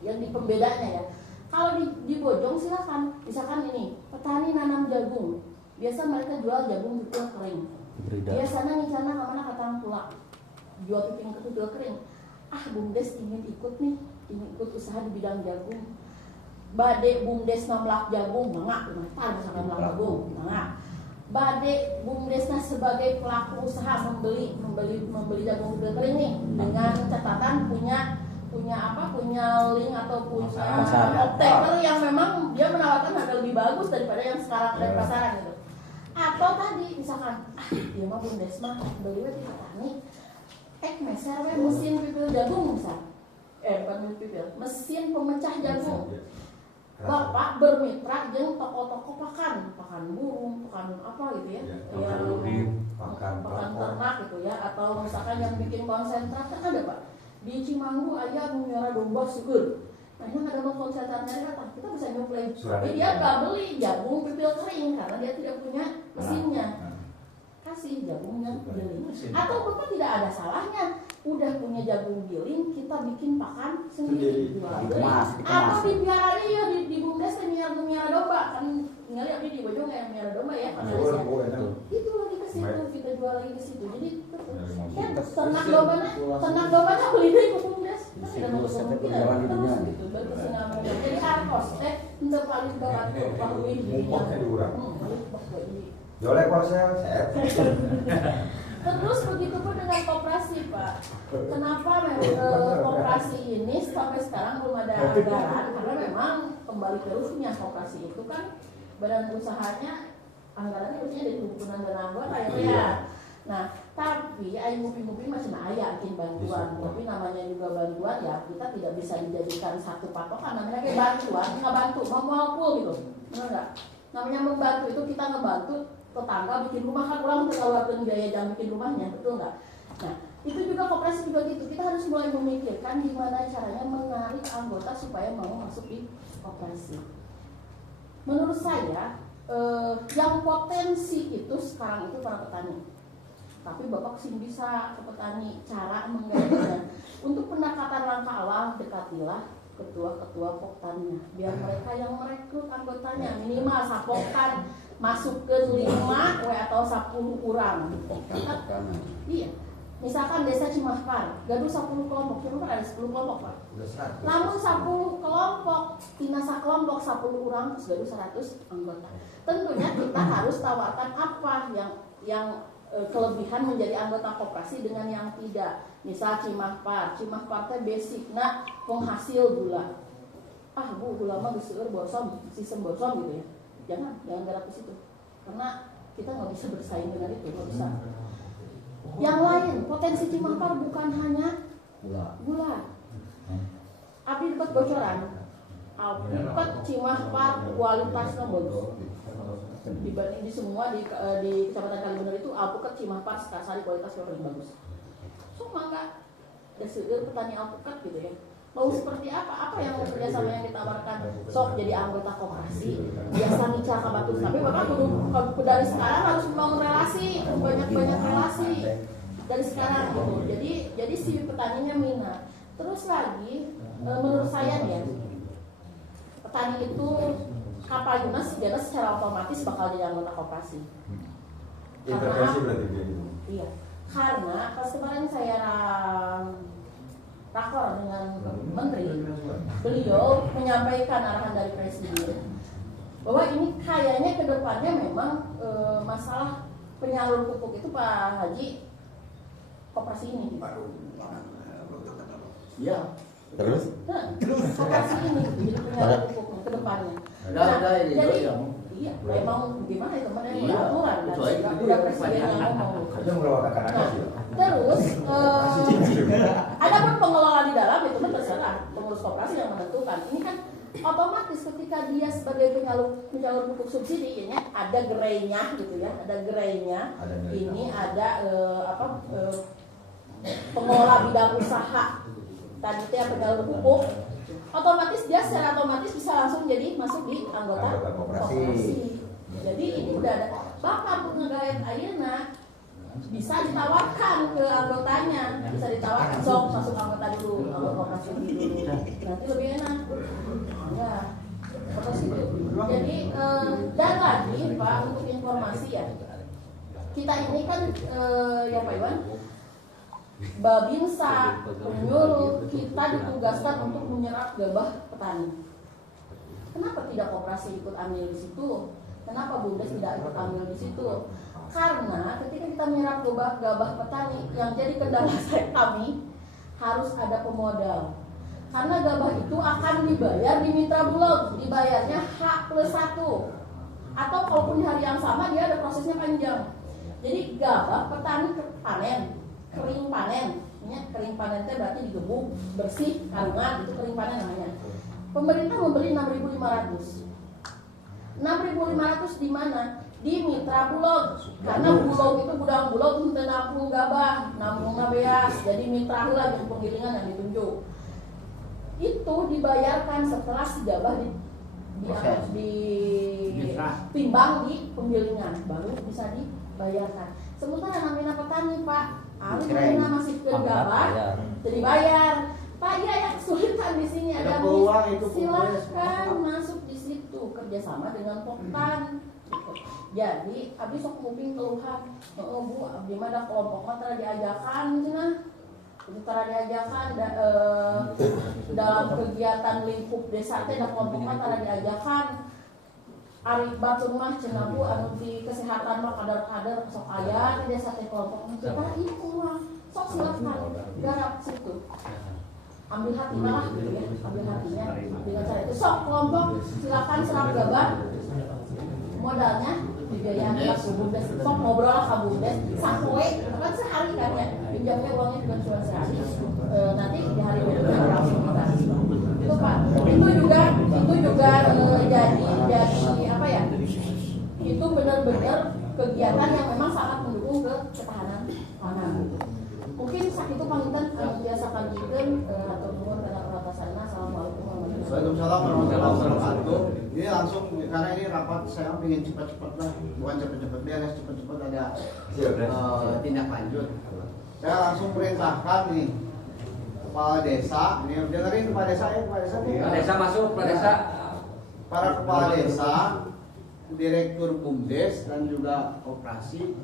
yang di pembedanya ya. Kalau di Bojong silakan, misalkan ini petani nanam jagung, biasa mereka jual jagung itu kering. Biasanya ngicana kemana katang pula jual piping ketutul kering. Bumdes ingin ikut usaha di bidang jagung. Bade bumdes melak jagung, mangga, misalkan melak jagung, mangga. Bade bumdesna sebagai pelaku usaha membeli jagung kering nih dengan catatan punya link atau punya optaker yang memang dia menawarkan harga lebih bagus daripada yang sekarang ada di pasaran gitu. Atau tadi misalkan dia mah bumdes mah beli di petani meser mesin pipil jagung misal. Bukan pipil, mesin pemecah jagung. Bapak bermitra dengan toko-toko pakan burung, pakan apa gitu ya, pakan ternak gitu ya, atau misalkan yang bikin konsentrat kan ada Pak. Di Cimanggu aja miara domba sugur. Nah yang ada mau konsentratnya datang, kita bisa nyuplai. Tapi dia nggak beli jagung pipil kering karena dia tidak punya mesinnya. Kasih jagungnya giling. Atau Bapak tidak ada salahnya, udah punya jagung giling, kita bikin pakan sendiri. Atau dipiara dia di bumdes miara domba kan ngeliat di Bojong yang miara domba ya Pak Alisya. Itu lagi ke situ, kita jual lagi ke situ. Jadi kan ternak domba beli dari ke bumdes. Kan tidak mau kemungkinan terus gitu, berkesinambungan. Jadi arkos untuk paling bantu bahwa ini. Jolek korsel, Terus begitu pun dengan koperasi Pak. Kenapa koperasi ini sampai sekarang belum ada anggaran? Karena memang kembali ke rusnya koperasi itu kan badan usahanya anggarannya harusnya dari himpunan dan anggota ya. Nah, tapi ngupi-ngupi masih aya bikin bantuan. Tapi namanya juga bantuan ya kita tidak bisa dijadikan satu patokan. Namanya kayak bantuan, nggak bantu, mau gitu. Benar nggak? Namanya membantu itu kita ngebantu tetangga bikin rumah kan orang mengeluarkan biaya jam bikin rumahnya, betul nggak? Nah itu juga koperasi juga gitu, kita harus mulai memikirkan gimana caranya menarik anggota supaya mau masuk di koperasi. Menurut saya yang potensi itu sekarang itu para petani, tapi Bapak sih bisa ke petani cara menggairahnya. Untuk pendekatan langkah awal dekatilah ketua-ketua poktannya, biar mereka yang merekrut anggotanya minimal sapoktan masuk ke 5 atau 10 orang. Iya. Misalkan desa Cimahpar, gaduh 10 kelompok, cuma kan ada 10 kelompok Pak. Namun 10 kelompok, tinasa kelompok 10 orang terus gaduh 100 anggota. Tentunya kita harus tawarkan apa yang kelebihan menjadi anggota koperasi dengan yang tidak. Misal Cimahpar teh basic penghasil gula. Bu, gula mah geus seueur bosom, sistem bosom gitu ya. Jangan garap ke situ. Karena kita nggak bisa bersaing dengan itu, nggak bisa. Yang lain, potensi Cimahpar bukan hanya gula. Abdi dapat bocoran. Alpukat Cimahpar kualitasnya bagus. Dibanding di semua di Kecamatan Kalibener itu alpukat Cimahpar Sekarsari kualitasnya paling bagus. So maka ya seueur petani alpukat gitu ya. Mau seperti apa yang kerjasama yang ditawarkan sok jadi anggota koperasi biasa nicah ke batu, tapi Bapak kudu dari sekarang harus membangun relasi, banyak relasi dari sekarang gitu. Jadi si petaninya minat. Terus lagi menurut saya ya petani itu kapal Yunas secara otomatis bakal jadi anggota koperasi. Intervensi berarti dia itu. Iya, karena pas kemarin saya rakor dengan menteri, beliau menyampaikan arahan dari presiden bahwa ini kayaknya kedepannya memang masalah penyalur pupuk itu Pak Haji koperasi ini. Iya. Terus? Koperasi ini jadi penyalur pupuk kedepannya. Jadi iya, memang gimana itu mana yang aturan kan? Udah presiden yang ngomong. Terus ada pun pengelola di dalam itu kan terserah pengurus koperasi yang menentukan. Ini kan otomatis ketika dia sebagai penyalur pupuk subsidi ini ada gerainya gitu ya, ada gerainya. Ini ada pengelola bidang usaha tadi itu yang penyalur pupuk. Otomatis dia secara otomatis bisa langsung jadi masuk di anggota koperasi. Jadi ini udah ada Bapak pun ngegait ayeuna bisa ditawarkan ke anggotanya, bisa ditawarkan sok masuk anggota dulu, anggota koperasi dulu, nanti lebih enak. Ya, seperti itu. Jadi dan lagi Pak untuk informasi ya, kita ini kan ya Pak Iwan, Babinsa menyuruh kita ditugaskan untuk menyerap gabah petani. Kenapa tidak koperasi ikut ambil di situ? Kenapa BUMDes tidak ikut ambil di situ? Karena ketika kita menyerap gabah petani, yang jadi kendala kami harus ada pemodal. Karena gabah itu akan dibayar di Mitra Bulog, dibayarnya H+1. Atau kalaupun di hari yang sama dia ada prosesnya panjang. Jadi gabah petani panen, kering panen. Kering panen itu berarti digebuk, bersih, kandungan, itu kering panen namanya. Pemerintah membeli 6.500. 6.500 di mana? Di Mitra Bulog. Karena Bulog itu gudang Bulog untuk nampung gabah, nampungnya beas. Jadi mitra lah yang penggilingan yang ditunjuk. Itu dibayarkan setelah si gabah ditimbang di penggilingan, baru bisa dibayarkan. Sementara namanya petani Pak, alih masih ke gabah, jadi bayar. Pak, ya yang kesulitan di sini ada silahkan masuk di situ kerjasama dengan Poktan. Jadi abis sok mungkin keluhan, Bu, abdi mah ada kelompok mah telah diajakan cina. Telah diajakan dalam kegiatan lingkup desa teh da kelompok mah telah diajakan. Ari batur mah cenah Bu anu di kesehatan mah kadar-kadar sok aya di desa teh kelompok mah itu mah sok silakan garap situ. Ambil hati malah gitu ya, ambil hatinya dengan cara itu sok kelompok silakan serap gabah modalnya dibiayain ke BUMDes, sok ngobrol ke BUMDes sapoe kan sehari kan ya, pinjamnya uangnya bukan cuma sehari, nanti di hari berikutnya langsung kita itu Pak, itu juga jadi apa ya, itu benar-benar kegiatan yang memang sangat mendukung ke ketahanan pangan. Mungkin saat itu pangitan biasa panggilkan atau nuhun karena peratasannya. Assalamualaikum warahmatullahi wabarakatuh. Waalaikumsalam warahmatullahi wabarakatuh. Ini langsung karena ini rapat saya ingin cepat-cepat lah, bukan cepat-cepat beres, cepat-cepat ada tindak lanjut. Saya langsung perintahkan nih kepala desa, ini dengerin kepala desa ya, kepala desa nih. Kepala desa masuk, kepala desa. Para kepala desa, direktur BUMDes dan juga operasi.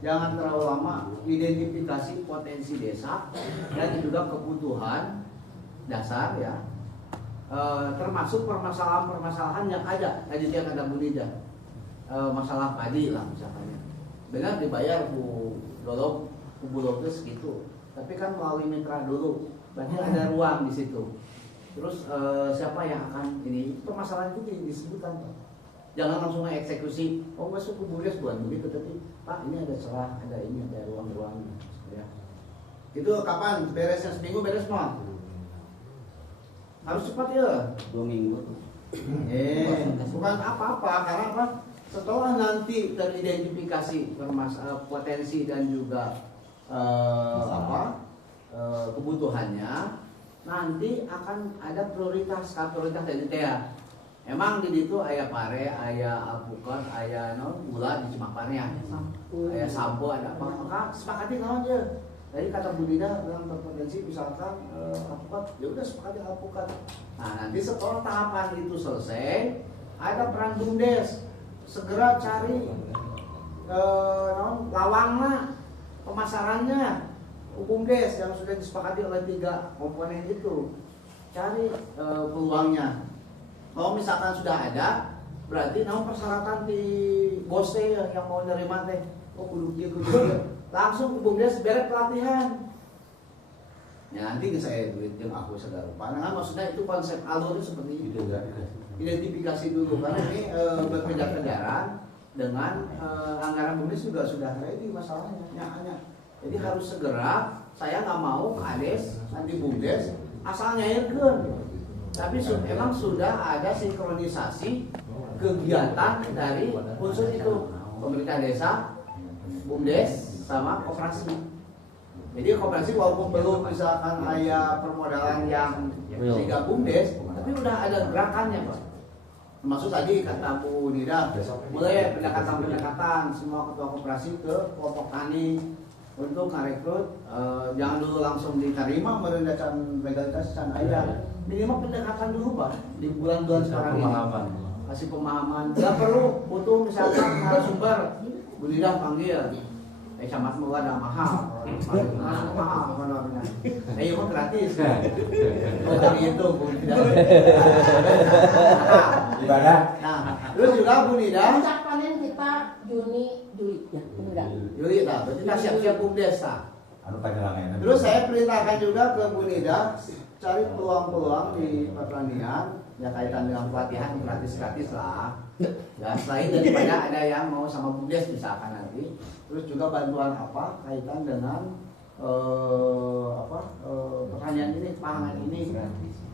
Jangan terlalu lama identifikasi potensi desa dan juga kebutuhan dasar ya, termasuk permasalahan-permasalahan yang ada. Tadi dia kata Bu Nida, masalah padi lah misalnya. Benar dibayar Bu Bulog itu segitu, tapi kan melalui mitra dulu, berarti ada ruang di situ. Terus siapa yang akan ini permasalahan itu disebutkan. Jangan langsung eksekusi. Oh masuk ke BUMDes bukan begitu, tapi Pak ini ada celah, ada ini, ada ruang-ruangnya. Ya. Itu kapan beresnya? Seminggu beres mau? Harus cepat ya. 2 minggu. Bukan apa-apa, karena apa? Setelah nanti teridentifikasi potensi dan juga kebutuhannya, nanti akan ada prioritas dari TEA. Emang di situ aya pare, aya alpukat, aya gula di Cimaparnya, aya sampo, ada apa? Maka sepakati naon aja. Jadi kata Bu Dina dalam berpotensi misalkan alpukat, ya udah sepakati alpukat. Nah nanti setelah tahapan itu selesai, ada peran BUMDes segera cari lawangnya, pemasarannya, BUMDes yang sudah disepakati oleh 3 komponen itu, cari peluangnya. Kalau misalkan sudah ada, berarti persyaratan di bos yang mau nerima teh, kudu langsung ke BUMDes beres pelatihan. Ya nanti saya duit yang aku segala pandangan, maksudnya itu konsep alurnya seperti itu. Identifikasi dulu karena ini berkejar-kejaran dengan anggaran BUMDes juga sudah ready masalahnya. Jadi harus segera. Saya nggak mau Kades nanti BUMDes asal nyairkeun. Tapi emang sudah ada sinkronisasi kegiatan dari unsur itu, pemerintah desa, BUMDes, sama koperasi. Jadi koperasi walaupun belum misalkan ada permodalan yang sehingga BUMDes, tapi udah ada gerakannya Pak. Termasuk tadi kata Bu Nida, mulai pendekatan semua ketua koperasi ke kelompok tani untuk merekrut, jangan dulu langsung diterima merendahkan legalitas can ayah. Minimal pendekatan dulu Pak di bulan-bulan sekarang ini. Kasih pemahaman. Tidak perlu butuh misalkan narasumber. Bu Nida panggil. Camat mau ada mahal. Mahal honornya. Ayo kok gratis. Oh dari itu Bu Nida. Ibadah. Nah, terus juga Bu Nida, Puncak panen kita Juni, Juli, ya benar nggak? Juli lah, berarti kita siap-siap BUMDes lah. Anu panjelangan. Terus saya perintahkan juga ke Bu Nida cari peluang-peluang di pertanian ya kaitan dengan pelatihan gratis-gratis lah. Ya selain daripada ada yang mau sama BUMDes misalkan nanti. Terus juga bantuan apa kaitan dengan pertanian ini, pangan ini.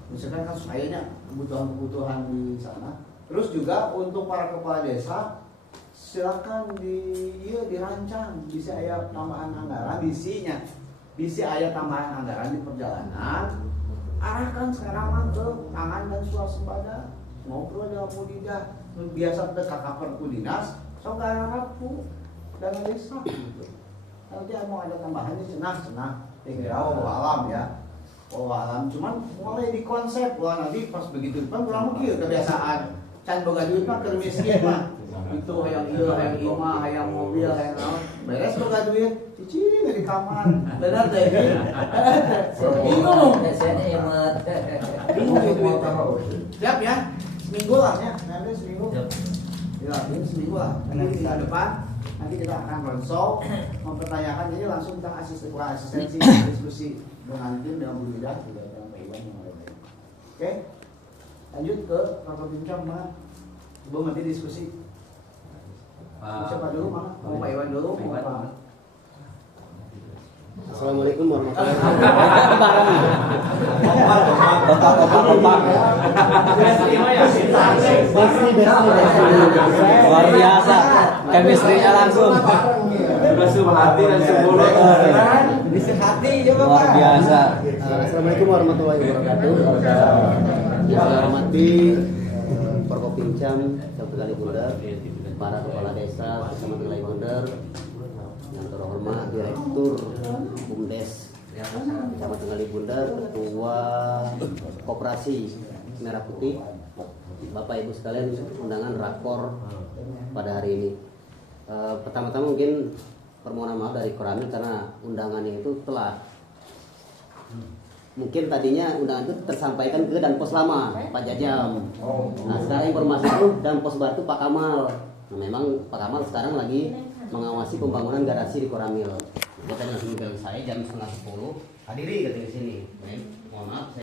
Misalkan kan sayanya kebutuhan-kebutuhan di sana. Terus juga untuk para kepala desa silakan dirancang bisa aya tambahan anggaran bisi aya tambahan anggaran di perjalanan arahkan sekarang ke pangan dan swasembada ngobrol dengan Bu Nida biasa ke kakak dinas sok garap Bu dan desa gitu. Nanti mau ada tambahannya cenah tinggal alam ya alam cuman mulai di konsep nanti pas begitu kan pulang mungkin kebiasaan can boga duit mah keur miskin mah itu hayang ieu hayang imah hayang mobil hayang naon beres boga duit cicing di kamar benar teh bingung siap ya seminggu lah ya nanti seminggu ya ini seminggu lah nanti kita depan nanti kita akan konsol mempertanyakan ini langsung kita asistensi diskusi dengan tim dengan Bu Nida juga dengan Pak Iwan yang lain-lain. Oke lanjut ke rapat bincang mana sebelum nanti diskusi siapa dulu mana mau Pak Iwan dulu mau Pak Assalamualaikum warahmatullahi wabarakatuh. Luar biasa, chemistry-nya langsung. Sudah hati dan sebulan. Luar biasa. Assalamualaikum warahmatullahi wabarakatuh. Yang saya hormati Forkopimcam, Kecamatan Kalibundar, para kepala desa, Kecamatan Kalibundar, yang terhormat Direktur BUMDes Kecamatan Kalibundar, Ketua Koperasi Merah Putih, Bapak Ibu sekalian, undangan rakor pada hari ini. Pertama-tama mungkin permohonan maaf dari Koramil karena undangannya itu telat. Mungkin tadinya undangan itu tersampaikan ke Danpos lama, Pak Jajam. Nah sekarang informasi itu Danpos Batu Pak Kamal. Nah, memang Pak Kamal sekarang lagi mengawasi pembangunan garasi di Koramil. Dia tadi langsung bilang saya jam 9:30 hadiri katanya di sini. Mohon maaf.